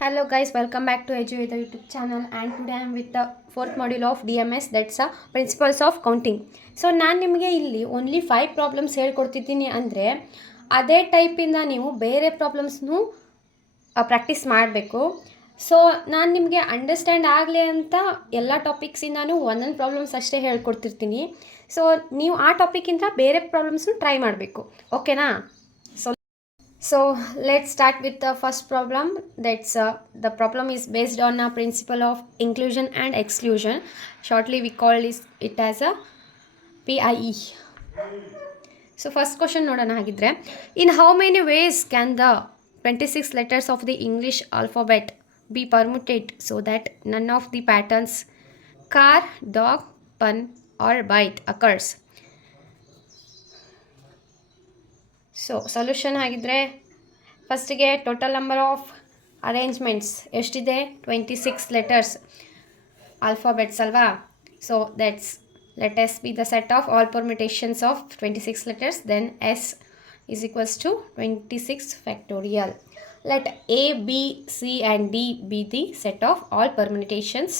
Hello guys, welcome back to Edu the YouTube channel, and today I am with the fourth module of DMS, that's Principles of Counting. So ನಾನು ನಿಮಗೆ ಇಲ್ಲಿ only 5 problems ಹೇಳ್ಕೊಡ್ತಿದ್ದೀನಿ. ಅಂದರೆ ಅದೇ ಟೈಪಿಂದ ನೀವು ಬೇರೆ ಪ್ರಾಬ್ಲಮ್ಸ್ನು practice ಮಾಡಬೇಕು. So ನಾನು ನಿಮಗೆ ಅಂಡರ್ಸ್ಟ್ಯಾಂಡ್ ಆಗಲಿ ಅಂತ ಎಲ್ಲ ಟಾಪಿಕ್ಸಿಂದನೂ ಒಂದೊಂದು ಪ್ರಾಬ್ಲಮ್ಸ್ ಅಷ್ಟೇ ಹೇಳ್ಕೊಡ್ತಿರ್ತೀನಿ. ಸೊ ನೀವು ಆ ಟಾಪಿಕ್ಕಿಂತ ಬೇರೆ ಪ್ರಾಬ್ಲಮ್ಸ್ನು ಟ್ರೈ ಮಾಡಬೇಕು, ಓಕೆನಾ? So let's start with the first problem. That's the problem is based on a principle of inclusion and exclusion. Shortly we call it as a PIE. So first question nodana hagidre, in how many ways can the 26 letters of the English alphabet be permuted so that none of the patterns car, dog, pun or bite occurs? So solution ಆಗಿದ್ದರೆ ಫಸ್ಟಿಗೆ total number of arrangements ಎಷ್ಟಿದೆ? 26 letters alphabets ಅಲ್ವಾ? So that's let S be the set of all permutations of 26 letters, then S is equals to 26 factorial. Let A, B, C and D be the set of all permutations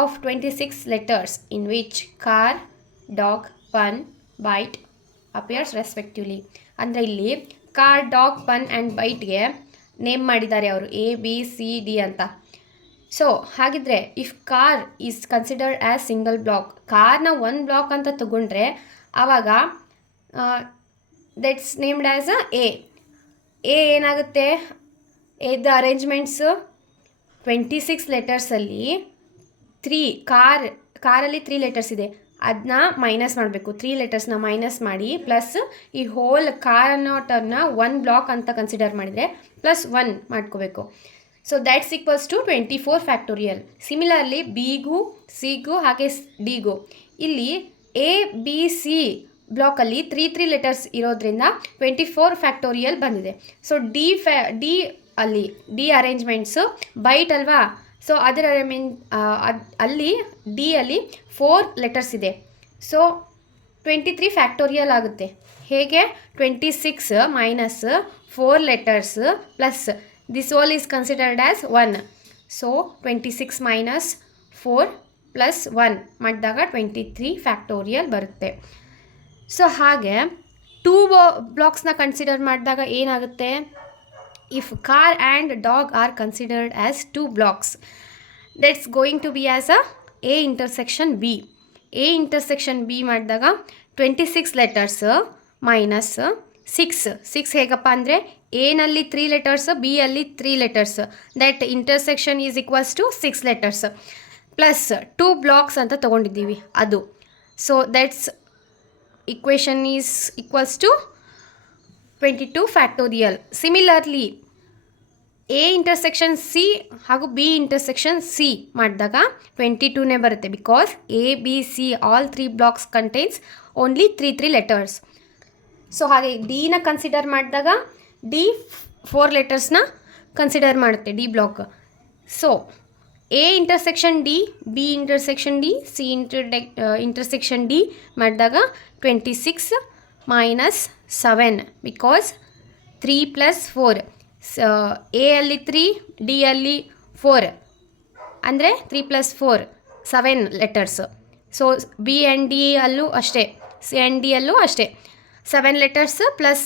of 26 letters in which car, dog, pun, bite appears respectively. ಅಂದರೆ ಇಲ್ಲಿ car, dog, pun and ಬೈಟ್ಗೆ name ಮಾಡಿದ್ದಾರೆ ಅವರು A, B, C, D ಅಂತ. So ಹಾಗಿದ್ರೆ if car is considered as single block, ಕಾರ್ನ ಒಂದು block ಅಂತ ತಗೊಂಡ್ರೆ ಆವಾಗ ದಟ್ಸ್ ನೇಮ್ಡ್ ಆ್ಯಸ್ ಎ ಏನಾಗುತ್ತೆ? ಎದ ಅರೇಂಜ್ಮೆಂಟ್ಸು 26 ಲೆಟರ್ಸಲ್ಲಿ ಕಾರಲ್ಲಿ 3 ಲೆಟರ್ಸ್ ಇದೆ, ಅದನ್ನ ಮೈನಸ್ ಮಾಡಬೇಕು. 3 ಲೆಟರ್ಸ್ನ ಮೈನಸ್ ಮಾಡಿ ಪ್ಲಸ್ ಈ ಹೋಲ್ ಕಾರ್ ಅನ್ನೋ ಟರ್ನ 1 ಬ್ಲಾಕ್ ಅಂತ ಕನ್ಸಿಡರ್ ಮಾಡಿದರೆ ಪ್ಲಸ್ 1 ಮಾಡ್ಕೋಬೇಕು. So that's equals to 24 factorial. Similarly ಬಿಗೂ, ಸಿಗೂ ಹಾಗೆ ಡಿಗೂ ಇಲ್ಲಿ ಎ, ಬಿ, ಸಿ ಬ್ಲಾಕಲ್ಲಿ 3 ಲೆಟರ್ಸ್ ಇರೋದ್ರಿಂದ 24 ಫ್ಯಾಕ್ಟೋರಿಯಲ್ ಬಂದಿದೆ. ಸೊ ಡಿ ಅಲ್ಲಿ ಡಿ ಅರೇಂಜ್ಮೆಂಟ್ಸು ಬೈಟ್ ಅಲ್ವಾ? ಸೊ ಅದರ ಅಲ್ಲಿ ಡಿ ಅಲ್ಲಿ 4 ಲೆಟರ್ಸ್ ಇದೆ. ಸೊ 23 ಫ್ಯಾಕ್ಟೋರಿಯಲ್ ಆಗುತ್ತೆ. ಹೇಗೆ? 26 minus 4 letters plus this whole is considered as 1. So 26 minus 4 plus 1 ಮಾಡಿದಾಗ 23 ಫ್ಯಾಕ್ಟೋರಿಯಲ್ ಬರುತ್ತೆ. ಸೊ ಹಾಗೆ 2 ಬ್ಲಾಕ್ಸ್ನ ಕನ್ಸಿಡರ್ ಮಾಡಿದಾಗ ಏನಾಗುತ್ತೆ? If car and dog are considered as 2 blocks, that's going to be as a intersection B. A intersection B ಮಾಡಿದಾಗ 26 letters minus 6 ಹೇಗಪ್ಪ ಅಂದರೆ ಎನಲ್ಲಿ 3 letters, B ಅಲ್ಲಿ 3 letters, that intersection is equals to 6 letters plus 2 blocks ಅಂತ ತೊಗೊಂಡಿದ್ದೀವಿ ಅದು. So that's equation is equals to 22 factorial. Similarly A intersection C ಹಾಗೂ B intersection C ಮಾಡಿದಾಗ 22ನೇ ಬರುತ್ತೆ. Because A, B, C all 3 blocks contains only 3 letters. So ಹಾಗೆ ಡಿನ consider ಮಾಡಿದಾಗ ಡಿ 4 ಲೆಟರ್ಸ್ನ ಕನ್ಸಿಡರ್ ಮಾಡುತ್ತೆ D block. So A intersection D, B intersection D, C intersection D ಮಾಡಿದಾಗ 26 ಮೈನಸ್ 7 ಬಿಕಾಸ್ 3 ಪ್ಲಸ್ 4. ಎ ಅಲ್ಲಿ 3, ಡಿ ಅಲ್ಲಿ 4 ಅಂದರೆ 3 plus 4 7 letters. So B and D ಅಲ್ಲೂ ಅಷ್ಟೇ, ಸಿ ಆ್ಯಂಡ್ ಡಿ ಅಲ್ಲೂ ಅಷ್ಟೇ 7 ಲೆಟರ್ಸ್ ಪ್ಲಸ್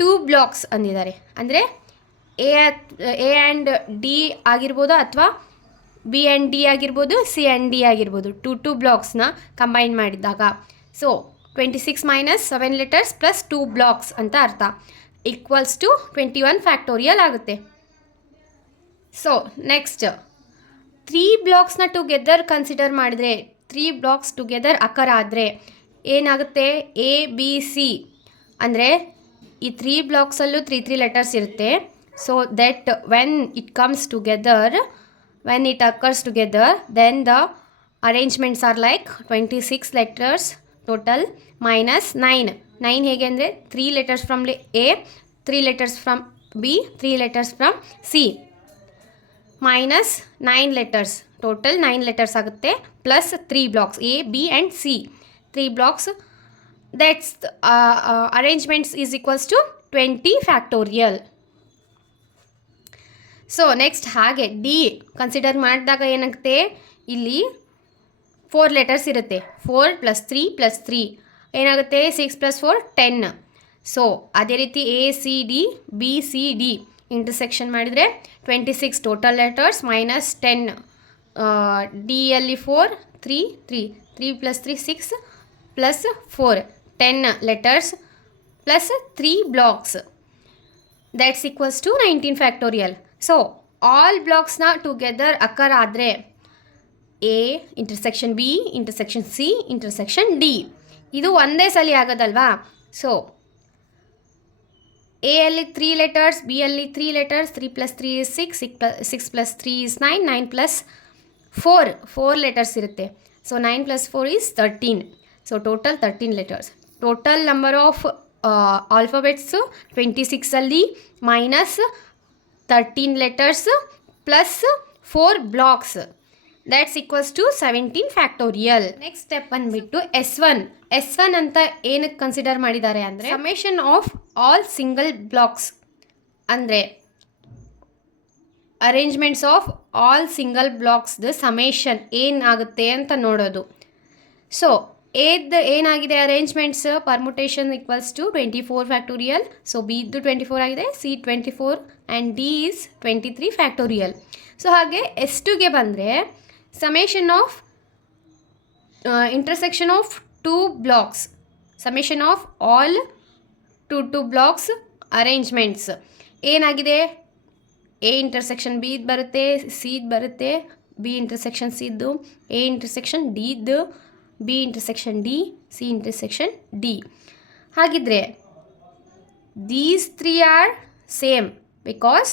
2 ಬ್ಲಾಕ್ಸ್ ಅಂದಿದ್ದಾರೆ. ಅಂದರೆ ಎ ಆ್ಯಂಡ್ ಡಿ ಆಗಿರ್ಬೋದು ಅಥವಾ ಬಿ ಆ್ಯಂಡ್ ಡಿ ಆಗಿರ್ಬೋದು, ಸಿ ಆ್ಯಂಡ್ ಡಿ ಆಗಿರ್ಬೋದು, 2 ಬ್ಲಾಕ್ಸ್ನ ಕಂಬೈನ್ ಮಾಡಿದಾಗ. So 26 minus 7 letters plus 2 blocks ಅಂತ ಅರ್ಥ, ಈಕ್ವಲ್ಸ್ ಟು 21 ಫ್ಯಾಕ್ಟೋರಿಯಲ್ ಆಗುತ್ತೆ. ಸೊ ನೆಕ್ಸ್ಟ್ 3 ಬ್ಲಾಕ್ಸ್ನ ಟುಗೆದರ್ ಕನ್ಸಿಡರ್ ಮಾಡಿದ್ರೆ, 3 ಬ್ಲಾಕ್ಸ್ ಟುಗೆದರ್ ಅಕರ್ ಆದರೆ ಏನಾಗುತ್ತೆ? ಎ, ಬಿ, ಸಿ ಅಂದರೆ ಈ 3 ಬ್ಲಾಕ್ಸಲ್ಲೂ 3 ಲೆಟರ್ಸ್ ಇರುತ್ತೆ. So that when it comes together, when it occurs together, then the arrangements are like 26 letters total minus 9 ಹೇಗೆ ಅಂದರೆ 3 letters from A, 3 letters from B, 3 letters from C minus 9 letters total 9 letters ಆಗುತ್ತೆ plus 3 blocks A, B and C 3 blocks. That's arrangements is equals to 20 factorial. So next ಹಾಗೆ D consider ಮಾಡಿದಾಗ ಏನಾಗುತ್ತೆ, ಇಲ್ಲಿ 4 letters ಇರುತ್ತೆ. 4 + 3 + 3 ಏನಾಗುತ್ತೆ, 6 + 4 10. So ಅದೇ ರೀತಿ ACD BCD intersection ಮಾಡಿದರೆ 26 total letters -10. ಡಿಯಲ್ಲಿ 4 3 3 3 + 3 6 + 4 10 letters plus 3 blocks. That's equals to 19 factorial. So all ಬ್ಲಾಕ್ಸ್ನ ಟುಗೆದರ್ ಅಕರ್ ಆದರೆ A intersection B intersection C intersection D ಇದು ಒಂದೇ ಸಲ ಆಗೋದಲ್ವಾ. ಸೊ A ಅಲ್ಲಿ 3 ಲೆಟರ್ಸ್, B ಅಲ್ಲಿ 3 ಲೆಟರ್ಸ್, 3 + 3 is 6, 6 + 3 is 9, 9 + 4 ಲೆಟರ್ಸ್ ಇರುತ್ತೆ. So 9 + 4 is 13. So total 13 letters. Total number of alphabets 26 ಅಲ್ಲಿ -13 letters plus 4 blocks. That's equals to 17 factorial. Next step ಬಂದುಬಿಟ್ಟು S1 ಅಂತ ಏನಕ್ಕೆ ಕನ್ಸಿಡರ್ ಮಾಡಿದ್ದಾರೆ ಅಂದರೆ summation of all single blocks, ಅಂದರೆ arrangements of all single ಬ್ಲಾಕ್ಸ್ದು summation ಏನಾಗುತ್ತೆ ಅಂತ ನೋಡೋದು. ಸೊ ಎದ್ದು ಏನಾಗಿದೆ arrangements permutation equals to 24 factorial. So ಬಿದ್ದು 24 ಆಗಿದೆ, C 24 and D is 23 factorial. So ಹಾಗೆ S2ಗೆ ಬಂದರೆ summation of intersection of 2 blocks, summation of all 2 blocks arrangements ಏನಾಗಿದೆ, A ಇಂಟರ್ಸೆಕ್ಷನ್ B ಇದು ಬರುತ್ತೆ, C ಇದು ಬರುತ್ತೆ, B ಇಂಟರ್ಸೆಕ್ಷನ್ C ಇದು, A ಇಂಟರ್ಸೆಕ್ಷನ್ D ಇದು, B intersection D, C intersection D. ಹಾಗಿದ್ರೆ these 3 are same because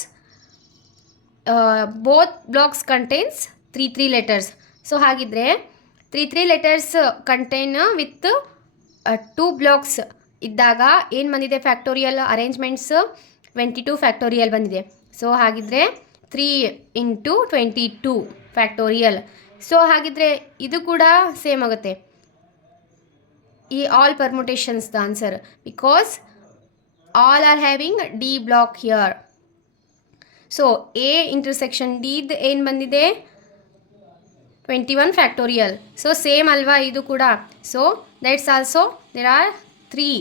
both blocks contains 3 letters. So ಹಾಗಿದ್ರೆ 3 letters contain with 2 blocks ಇದ್ದಾಗ ಏನು ಬಂದಿದೆ ಫ್ಯಾಕ್ಟೋರಿಯಲ್ ಅರೇಂಜ್ಮೆಂಟ್ಸ್ 22 ಫ್ಯಾಕ್ಟೋರಿಯಲ್ ಬಂದಿದೆ. ಸೊ ಹಾಗಿದ್ರೆ 3 × 22 ಫ್ಯಾಕ್ಟೋರಿಯಲ್. ಸೊ ಹಾಗಿದ್ರೆ ಇದು ಕೂಡ ಸೇಮ್ ಆಗುತ್ತೆ ಈ ಆಲ್ ಪರ್ಮುಟೇಷನ್ಸ್ದ answer, because all are having D block here. So A intersection Dದು ಏನು ಬಂದಿದೆ 21 ಫ್ಯಾಕ್ಟೋರಿಯಲ್. ಸೊ ಸೇಮ್ ಅಲ್ವಾ ಇದು ಕೂಡ. So that's also there are 3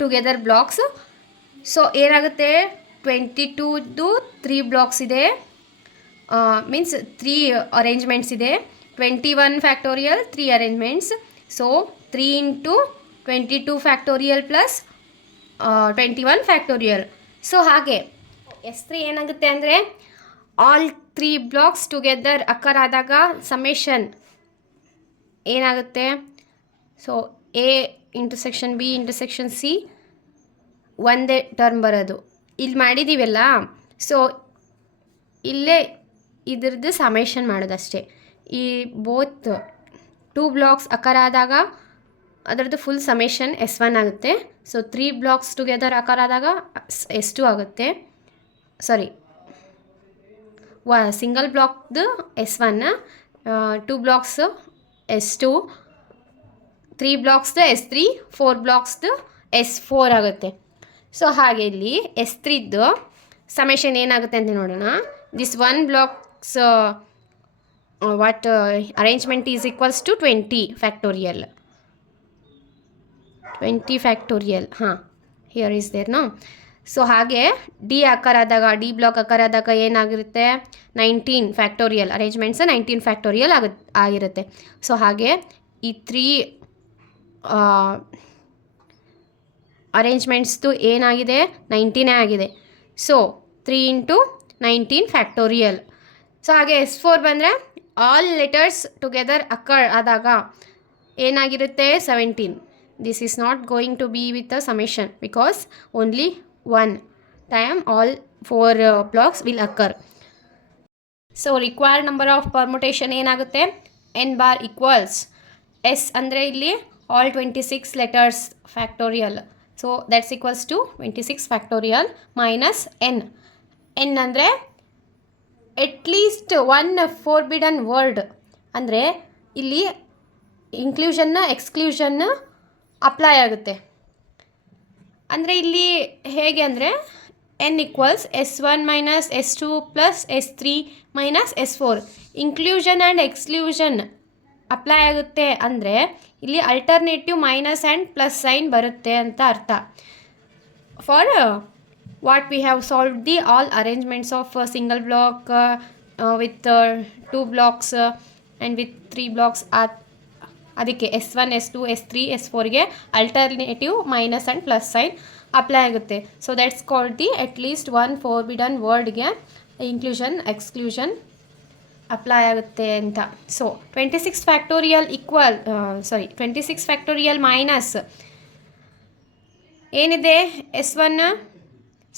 ಟುಗೆದರ್ ಬ್ಲಾಕ್ಸ್. ಸೊ ಏನಾಗುತ್ತೆ 22ದು 3 ಬ್ಲಾಕ್ಸ್ ಇದೆ, ಮೀನ್ಸ್ 3 ಅರೇಂಜ್ಮೆಂಟ್ಸ್ ಇದೆ. 21 factorial 3 arrangements. So 3 × 22 factorial plus 21 factorial. So ಹಾಗೆ S3 ಏನಾಗುತ್ತೆ ಅಂದರೆ ಆಲ್ 3 ಬ್ಲಾಕ್ಸ್ ಟುಗೆದರ್ ಅಕರ್ ಆದಾಗ ಸಮೇಷನ್ ಏನಾಗುತ್ತೆ. So A intersection B intersection C ಒಂದೇ ಟರ್ಮ್ ಬರೋದು ಇಲ್ಲಿ ಮಾಡಿದ್ದೀವಲ್ಲ. ಸೊ ಇಲ್ಲೇ ಇದ್ರದ್ದು ಸಮೇಷನ್ ಮಾಡೋದಷ್ಟೇ. ಈ ಬೋತ್ 2 ಬ್ಲಾಕ್ಸ್ ಅಕರ್ ಆದಾಗ ಅದರದ್ದು ಫುಲ್ ಸಮೇಷನ್ S1 ಆಗುತ್ತೆ. ಸೊ 3 ಬ್ಲಾಕ್ಸ್ ಟುಗೆದರ್ ಅಕರ್ ಆದಾಗ S2 ಆಗುತ್ತೆ. ಸಾರಿ, single ಬ್ಲಾಕ್ದು S1, 2 blocks S2, 3 ಬ್ಲಾಕ್ಸ್ದು S3, 4 ಬ್ಲಾಕ್ಸ್ದು S4 ಆಗುತ್ತೆ. ಸೊ ಹಾಗೆ ಇಲ್ಲಿ S3ದು ಸಮೇಷನ್ ಏನಾಗುತ್ತೆ ಅಂತ ನೋಡೋಣ. This 1 blocks what arrangement is equals to 20 factorial. 20 factorial, ಹಾಂ here is there no. So ಹಾಗೆ D ಅಕರ್ ಆದಾಗ, D ಬ್ಲಾಕ್ ಅಕರ್ ಆದಾಗ ಏನಾಗಿರುತ್ತೆ 19 ಫ್ಯಾಕ್ಟೋರಿಯಲ್ ಅರೇಂಜ್ಮೆಂಟ್ಸ್ 19 ಫ್ಯಾಕ್ಟೋರಿಯಲ್ ಆಗಿರುತ್ತೆ. ಸೊ ಹಾಗೆ ಈ 3 ಅರೇಂಜ್ಮೆಂಟ್ಸ್ದು ಏನಾಗಿದೆ 19 ಆಗಿದೆ. So 3 × 19 factorial. ಸೊ ಹಾಗೆ S4 ಬಂದರೆ ಆಲ್ ಲೆಟರ್ಸ್ ಟುಗೆದರ್ ಅಕರ್ ಆದಾಗ ಏನಾಗಿರುತ್ತೆ 17. This is not going to be with a summation because only 1 time all 4 blocks will occur. So required number of permutation ಏನಾಗುತ್ತೆ n ಬಾರ್ ಈಕ್ವಲ್ಸ್ S ಅಂದರೆ ಇಲ್ಲಿ all 26 letters factorial. So that's equals to 26 factorial minus n. n ಅಂದರೆ at least 1 forbidden word, ಅಂದರೆ ಇಲ್ಲಿ ಇನ್ಕ್ಲೂಷನ್ನ ಎಕ್ಸ್ಕ್ಲೂಷನ್ನ apply ಆಗುತ್ತೆ. ಅಂದರೆ ಇಲ್ಲಿ ಹೇಗೆ ಅಂದರೆ n equals s1 minus s2 plus s3 minus s4. Inclusion and exclusion apply ಆಗುತ್ತೆ ಅಂದರೆ ಇಲ್ಲಿ alternative minus and plus sign ಬರುತ್ತೆ ಅಂತ ಅರ್ಥ. For what we have solve the all arrangements of single block with 2 blocks and with 3 blocks. ಅದಕ್ಕೆ S1 S2 S3 S4ಗೆ alternative minus and plus sign apply ಆಗುತ್ತೆ. So that's called the at least one forbidden ವರ್ಡ್ಗೆ inclusion exclusion apply ಆಗುತ್ತೆ ಅಂತ. So 26 factorial equal 26 factorial minus ಏನಿದೆ S1.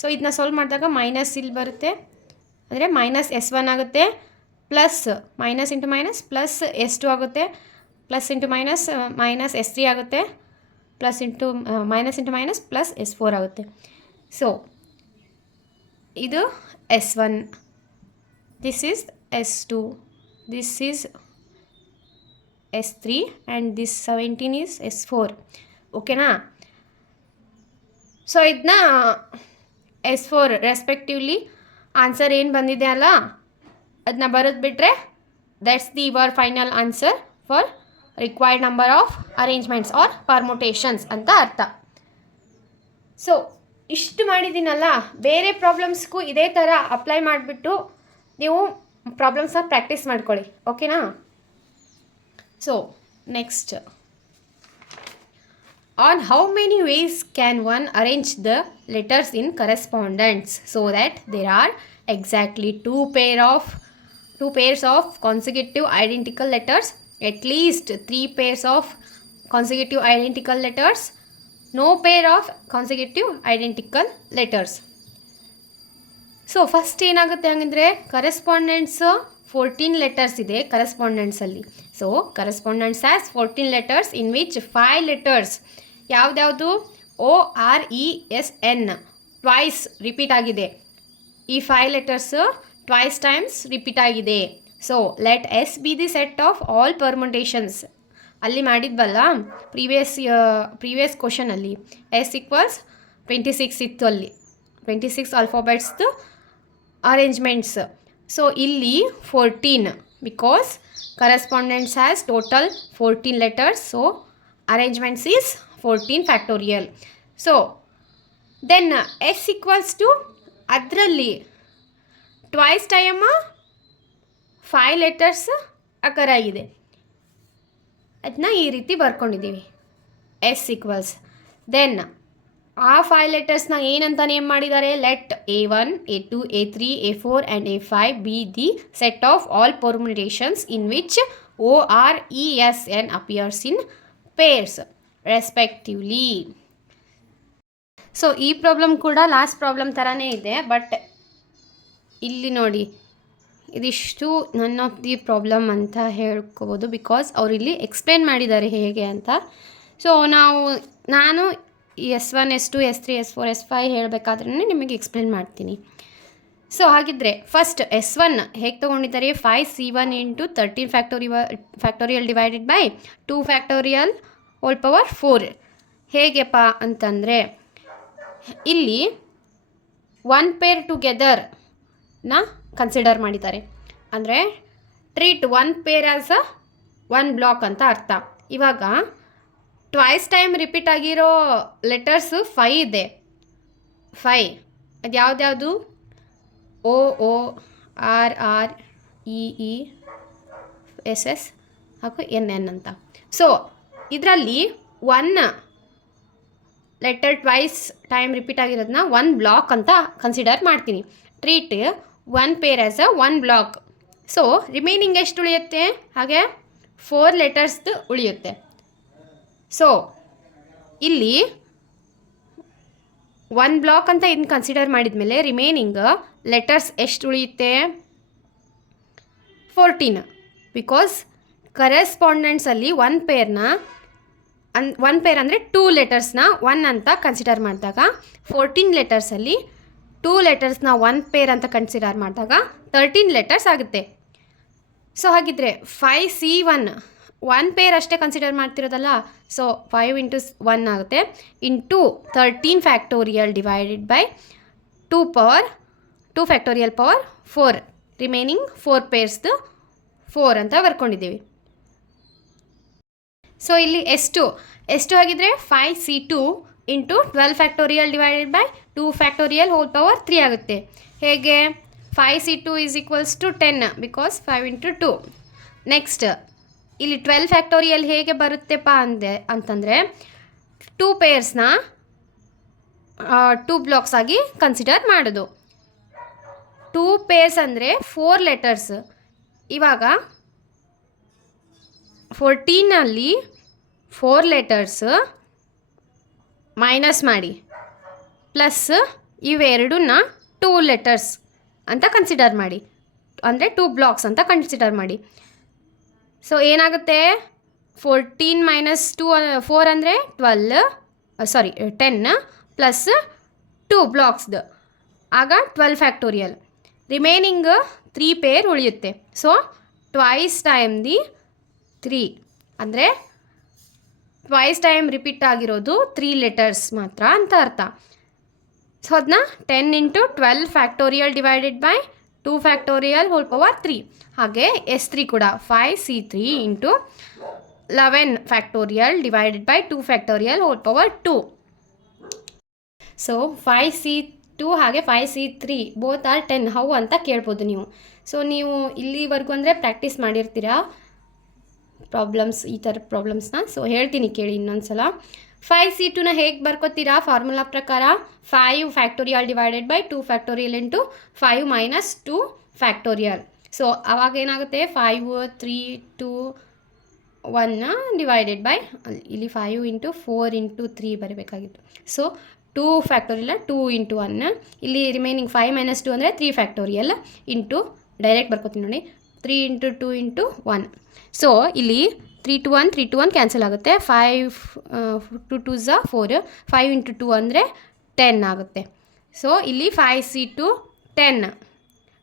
So ಇದನ್ನ solve ಮಾಡಿದಾಗ minus ಇಲ್ಲಿ ಬರುತ್ತೆ, ಅಂದರೆ ಮೈನಸ್ S1 ಆಗುತ್ತೆ, plus minus into minus plus S2 ಆಗುತ್ತೆ, plus into minus minus S3 ಆಗುತ್ತೆ, plus into minus plus S4 ಆಗುತ್ತೆ. ಸೊ ಇದು S1, this is S2, this is S3 and this 17 is S4. ಓಕೆನಾ? So ಇದನ್ನ S4 respectively answer ಏನು ಬಂದಿದೆ ಅಲ್ಲ ಅದನ್ನ ಬರೆದ್ಬಿಟ್ರೆ that's the your final answer for required number of arrangements or permutations ಅಂತ ಅರ್ಥ. ಸೊ ಇಷ್ಟು ಮಾಡಿದ್ದೀನಲ್ಲ, ಬೇರೆ ಪ್ರಾಬ್ಲಮ್ಸ್ಗೂ ಇದೇ ಥರ ಅಪ್ಲೈ ಮಾಡಿಬಿಟ್ಟು ನೀವು ಪ್ರಾಬ್ಲಮ್ಸ್ನ ಪ್ರಾಕ್ಟೀಸ್ ಮಾಡ್ಕೊಳ್ಳಿ. ಓಕೆನಾ? So next, on how many ways can one arrange the letters in correspondence so that there are exactly two pairs of consecutive identical letters, at least 3 pairs of consecutive identical letters, no pair of consecutive identical letters. So first ಏನಾಗುತ್ತೆ ಹಂಗಂದರೆ correspondence 14 letters ಇದೆ ಕರೆಸ್ಪಾಂಡೆನ್ಸಲ್ಲಿ. So correspondence has 14 letters in which 5 letters ಯಾವುದ್ಯಾವುದು ORESN twice repeat ಆಗಿದೆ. ಈ 5 letters twice times repeat ಆಗಿದೆ. So let S be the set of all permutations. ಅಲ್ಲಿ ಮಾಡಿದ್ವಲ್ಲ ಪ್ರೀವಿಯಸ್ ಕ್ವಶನಲ್ಲಿ S ಈಕ್ವಲ್ಸ್ 26 ಇತ್ತು, ಅಲ್ಲಿ 26 ಆಲ್ಫಾಬೆಟ್ಸ್ದು ಅರೇಂಜ್ಮೆಂಟ್ಸ್. ಸೊ ಇಲ್ಲಿ 14 because correspondence has total 14 letters. So arrangements is 14 factorial. So then S equals to ಅದರಲ್ಲಿ twice time 5 letters occur ಆಗಿದೆ. ಅದನ್ನ ಈ ರೀತಿ ಬರ್ಕೊಂಡಿದ್ದೀವಿ. S ಈಕ್ವಲ್ಸ್ ದೆನ್ ಆ 5 ಲೆಟರ್ಸ್ನ ಏನಂತ ನೇಮ್ ಮಾಡಿದ್ದಾರೆ, let A1 A2 A3 A4 and A5 B the set of all permutations in which ORESN appears in pairs respectively. So ಈ problem ಕೂಡ ಲಾಸ್ಟ್ ಪ್ರಾಬ್ಲಮ್ ಥರನೇ ಇದೆ, ಬಟ್ ಇಲ್ಲಿ ನೋಡಿ ಇದಿಷ್ಟು ನನ್ ಆಫ್ ದಿ ಪ್ರಾಬ್ಲಮ್ ಅಂತ ಹೇಳ್ಕೋಬೋದು, ಬಿಕಾಸ್ ಅವರು ಇಲ್ಲಿ ಎಕ್ಸ್ಪ್ಲೇನ್ ಮಾಡಿದ್ದಾರೆ ಹೇಗೆ ಅಂತ. ಸೊ ನಾನು S1 S2 S3 S4 S5 ಹೇಳಬೇಕಾದ್ರೆ ನಿಮಗೆ ಎಕ್ಸ್ಪ್ಲೇನ್ ಮಾಡ್ತೀನಿ. ಸೊ ಹಾಗಿದ್ರೆ ಫಸ್ಟ್ S1 ಹೇಗೆ ತೊಗೊಂಡಿದ್ದಾರೆ, 5C1 into 13 factorial divided by 2 factorial whole power 4. ಹೇಗೆಪ್ಪ ಅಂತಂದರೆ ಇಲ್ಲಿ 1 ಪೇರ್ ಟುಗೆದರ್ನ ಕನ್ಸಿಡರ್ ಮಾಡಿದ್ದಾರೆ. ಅಂದರೆ ಟ್ರೀಟ್ 1 ಪೇರ್ ಆ್ಯಸ್ 1 ಬ್ಲಾಕ್ ಅಂತ ಅರ್ಥ. ಇವಾಗ ಟ್ವೈಸ್ ಟೈಮ್ ರಿಪೀಟ್ ಆಗಿರೋ ಲೆಟರ್ಸು 5 ಇದೆ. 5 ಅದು ಯಾವ್ದ್ಯಾವುದು OORREESS ಹಾಗೂ NN ಅಂತ. ಸೊ ಇದರಲ್ಲಿ 1 ಲೆಟರ್ ಟ್ವೈಸ್ ಟೈಮ್ ರಿಪೀಟ್ ಆಗಿರೋದನ್ನ 1 ಬ್ಲಾಕ್ ಅಂತ ಕನ್ಸಿಡರ್ ಮಾಡ್ತೀನಿ. Treat 1 pair as 1 block. So remaining ಎಷ್ಟು ಉಳಿಯುತ್ತೆ, ಹಾಗೆ 4 ಲೆಟರ್ಸ್ದು ಉಳಿಯುತ್ತೆ. ಸೊ ಇಲ್ಲಿ 1 ಬ್ಲಾಕ್ ಅಂತ ಇದನ್ನು ಕನ್ಸಿಡರ್ ಮಾಡಿದ ಮೇಲೆ ರಿಮೈನಿಂಗ್ ಲೆಟರ್ಸ್ ಎಷ್ಟು ಉಳಿಯುತ್ತೆ, 14. ಬಿಕಾಸ್ ಕರೆಸ್ಪಾಂಡೆನ್ಸಲ್ಲಿ 1 ಪೇರ್ನ 1 ಪೇರ್ ಅಂದರೆ 2 ಲೆಟರ್ಸ್ನ 1 ಅಂತ ಕನ್ಸಿಡರ್ ಮಾಡಿದಾಗ 14 ಲೆಟರ್ಸಲ್ಲಿ 2 ಲೆಟರ್ಸ್ನ 1 ಪೇರ್ ಅಂತ ಕನ್ಸಿಡರ್ ಮಾಡಿದಾಗ 13 ಲೆಟರ್ಸ್ ಆಗುತ್ತೆ. ಸೊ ಹಾಗಿದ್ರೆ 5C1 1 ಪೇರ್ ಅಷ್ಟೇ ಕನ್ಸಿಡರ್ ಮಾಡ್ತಿರೋದಲ್ಲ. ಸೊ 5 ಇಂಟು 1 ಆಗುತ್ತೆ into 13 factorial divided by 2 factorial power 4 remaining 4 ಪೇರ್ಸ್ದು 4 ಅಂತ ಬರ್ಕೊಂಡಿದ್ದೀವಿ. ಸೊ ಇಲ್ಲಿ ಎಷ್ಟು ಆಗಿದ್ರೆ 5c2 into 12 factorial divided by 2 factorial whole power 3 ಆಗುತ್ತೆ. ಹೇಗೆ 5c2 is equals to 10 because 5 into 2. Next ಇಲ್ಲಿ 12 ಫ್ಯಾಕ್ಟೋರಿಯಲ್ ಹೇಗೆ ಬರುತ್ತೆಪ್ಪ ಅಂತಂದರೆ 2 ಪೇರ್ಸ್ನ 2 ಬ್ಲಾಕ್ಸ್ ಆಗಿ ಕನ್ಸಿಡರ್ ಮಾಡೋದು. 2 ಪೇರ್ಸ್ ಅಂದರೆ 4 ಲೆಟರ್ಸ್. ಇವಾಗ 14ನಲ್ಲಿ 4 ಲೆಟರ್ಸ್ ಮೈನಸ್ ಮಾಡಿ ಪ್ಲಸ್ ಇವೆರಡನ್ನ 2 ಲೆಟರ್ಸ್ ಅಂತ ಕನ್ಸಿಡರ್ ಮಾಡಿ, ಅಂದರೆ 2 ಬ್ಲಾಕ್ಸ್ ಅಂತ ಕನ್ಸಿಡರ್ ಮಾಡಿ. ಸೊ ಏನಾಗುತ್ತೆ 14 ಮೈನಸ್ 4 ಅಂದರೆ 10 ಪ್ಲಸ್ 2 ಬ್ಲಾಕ್ಸ್ದು ಆಗ 12 ಫ್ಯಾಕ್ಟೋರಿಯಲ್. ರಿಮೈನಿಂಗ್ 3 ಪೇರ್ ಉಳಿಯುತ್ತೆ. ಸೊ ಟ್ವೈಸ್ ಟೈಮ್ ದಿ 3 ಅಂದರೆ ಟ್ವೈಸ್ ಟೈಮ್ ರಿಪೀಟ್ ಆಗಿರೋದು 3 ಲೆಟರ್ಸ್ ಮಾತ್ರ ಅಂತ ಅರ್ಥ. ಸೊ ಅದನ್ನ 10 into 12 factorial divided by 2 factorial whole power 3. ಹಾಗೆ S3 ಕೂಡ 5c3 into 11 factorial divided by 2 factorial whole power 2. So 5c2 ಹಾಗೆ 5c3 ಬೋತ್ ಆರ್ 10 ಹೌ ಅಂತ ಕೇಳ್ಬೋದು ನೀವು. ಸೊ ನೀವು ಇಲ್ಲಿವರೆಗೂ ಅಂದರೆ ಪ್ರಾಕ್ಟೀಸ್ ಮಾಡಿರ್ತೀರಾ ಈ ಥರ ಪ್ರಾಬ್ಲಮ್ಸ್ನ. ಸೊ ಹೇಳ್ತೀನಿ ಕೇಳಿ ಇನ್ನೊಂದು ಸಲ. 5c2ನ ಹೇಗೆ ಬರ್ಕೋತೀರಾ ಫಾರ್ಮುಲಾ ಪ್ರಕಾರ 5 factorial divided by 2 factorial into 5 minus 2 factorial. So ಅವಾಗ ಏನಾಗುತ್ತೆ 5 3 2 1 ಡಿವೈಡೆಡ್ ಬೈ ಇಲ್ಲಿ 5 ಇಂಟು 4 ಇಂಟು 3 ಬರಬೇಕಾಗಿತ್ತು. ಸೊ 2 ಫ್ಯಾಕ್ಟೋರಿಯಲ್ 2 ಇಂಟು 1 ಇಲ್ಲಿ ರಿಮೈನಿಂಗ್ 5 ಮೈನಸ್ 2 ಅಂದರೆ 3 ಫ್ಯಾಕ್ಟೋರಿಯಲ್ ಇಂಟು ಡೈರೆಕ್ಟ್ ಬರ್ಕೋತೀನಿ ನೋಡಿ 3 ಇಂಟು 2 ಇಂಟು 1. ಸೊ ಇಲ್ಲಿ 3 to 1 ಕ್ಯಾನ್ಸಲ್ ಆಗುತ್ತೆ. 5 2 2s 4 5 ಇಂಟು 2 ಅಂದರೆ 10 ಆಗುತ್ತೆ. ಸೊ ಇಲ್ಲಿ 5c2 10.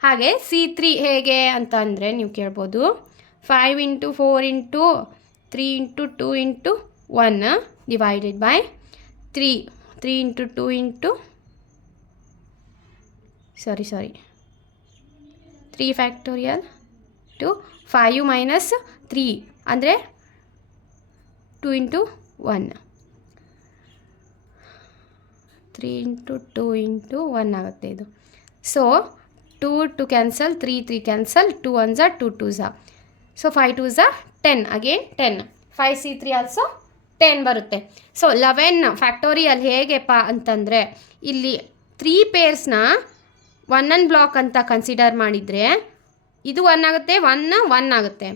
ಹಾಗೆ c3 ಹೇಗೆ ಅಂತ ಅಂದರೆ ನೀವು ಕೇಳ್ಬೋದು 5 into 4 into 3 into 2 into 1 divided by 3 into 2 into 3 factorial to 5 minus 3 ಅಂದರೆ 2 ಇಂಟು 1 3 ಇಂಟು 2 ಇಂಟು 1 ಆಗುತ್ತೆ ಇದು. So 2 cancel 3 cancel 2 1s 2 2s. So 5 2s 10 again 10 5c3 also 10 ಬರುತ್ತೆ. ಸೊ 11 ಫ್ಯಾಕ್ಟೋರಿಯಲ್ ಹೇಗೆಪ್ಪ ಅಂತಂದರೆ ಇಲ್ಲಿ 3 ಪೇರ್ಸ್ನ 1 ಬ್ಲಾಕ್ ಅಂತ ಕನ್ಸಿಡರ್ ಮಾಡಿದರೆ ಇದು 1 ಆಗುತ್ತೆ 1 ಆಗುತ್ತೆ.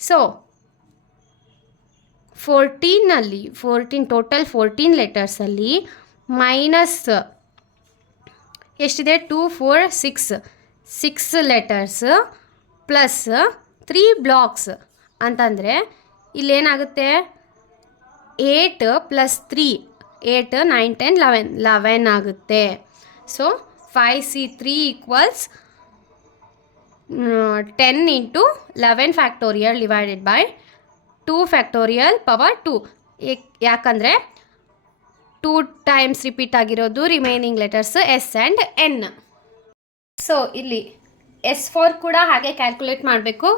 ಸೊ 14 ಟೋಟಲ್ 14 ಲೆಟರ್ಸಲ್ಲಿ ಮೈನಸ್ ಎಷ್ಟಿದೆ 2 4 6 ಲೆಟರ್ಸ್ ಪ್ಲಸ್ 3 ಬ್ಲಾಕ್ಸ್ ಅಂತಂದರೆ ಇಲ್ಲೇನಾಗುತ್ತೆ 8 ಪ್ಲಸ್ 3 8 9 10 11 ಆಗುತ್ತೆ. So 5c3 equals 10 into 11 factorial divided by 2 factorial power 2. ಯಾಕಂದರೆ 2 ಟೈಮ್ಸ್ ರಿಪೀಟ್ ಆಗಿರೋದು remaining letters S and N. So ಇಲ್ಲಿ S4 ಕೂಡ ಹಾಗೆ ಕ್ಯಾಲ್ಕುಲೇಟ್ ಮಾಡಬೇಕು.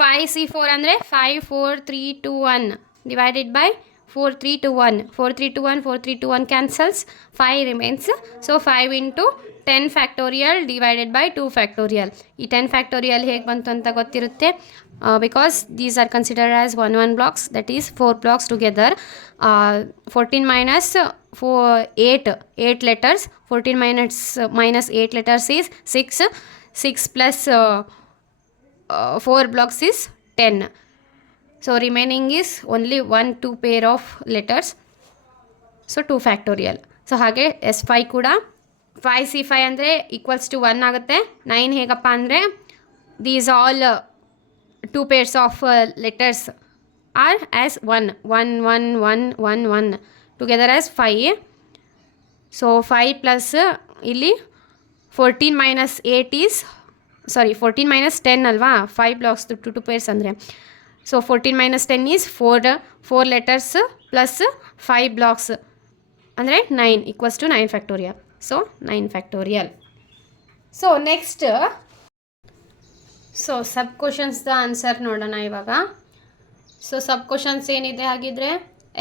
5c4 ಅಂದರೆ 5 4 3 2 1 divided by 4 3 2 1 4 3 2 1 4 3 2 1 cancels 5 remains. So 5 into 10 factorial divided by 2 factorial. ಈ 10 factorial ಹೇಗೆ ಬಂತು ಅಂತ ಗೊತ್ತಿರುತ್ತೆ because these are considered as 1 blocks, that is 4 blocks together. 14 minus 8 letters 14 minus 8 letters is 6 plus 4 blocks is 10. So remaining is only 1-2 pair of letters. So 2 factorial. So ಹಾಗೆ S5 ಕೂಡ 5c5 ಅಂದರೆ equals to 1 ಆಗುತ್ತೆ. 9 ಹೇಗಪ್ಪ ಅಂದರೆ these all 2 pairs of letters are as 1 1 1 1 1 1 together as 5. So 5 plus ಇಲ್ಲಿ 14 minus 8 is 14 minus 10 ಅಲ್ವಾ 5 blocks 2 pairs ಅಂದರೆ. So 14 minus 10 is 4 letters plus 5 blocks ಅಂದರೆ 9 equals to 9 factorial. So 9 factorial. So next sub ಕ್ವಶನ್ಸ್ದ answer ನೋಡೋಣ ಇವಾಗ. So sub questions ಏನಿದೆ ಹಾಗಿದ್ರೆ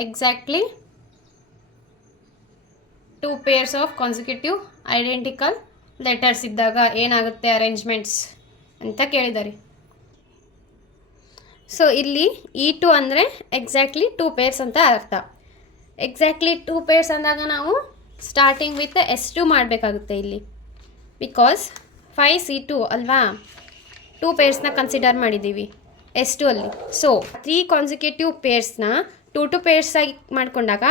exactly 2 pairs of consecutive identical letters ಇದ್ದಾಗ ಏನಾಗುತ್ತೆ ಅರೇಂಜ್ಮೆಂಟ್ಸ್ ಅಂತ ಕೇಳಿದ್ದಾರೆ. ಸೊ ಇಲ್ಲಿ E2 ಅಂದರೆ ಎಕ್ಸಾಕ್ಟ್ಲಿ 2 pairs ಅಂತ ಅರ್ಥ. ಎಕ್ಸಾಕ್ಟ್ಲಿ 2 pairs ಅಂದಾಗ ನಾವು ಸ್ಟಾರ್ಟಿಂಗ್ ವಿತ್ S2 ಮಾಡಬೇಕಾಗುತ್ತೆ ಇಲ್ಲಿ, ಬಿಕಾಸ್ 5C2 ಅಲ್ವಾ, 2 pairsನ ಕನ್ಸಿಡರ್ ಮಾಡಿದ್ದೀವಿ S2 ಅಲ್ಲಿ. ಸೊ 3 ಕಾನ್ಸಿಕ್ಯೂಟಿವ್ ಪೇರ್ಸ್ನ 2 pairs ಆಗಿ ಮಾಡ್ಕೊಂಡಾಗ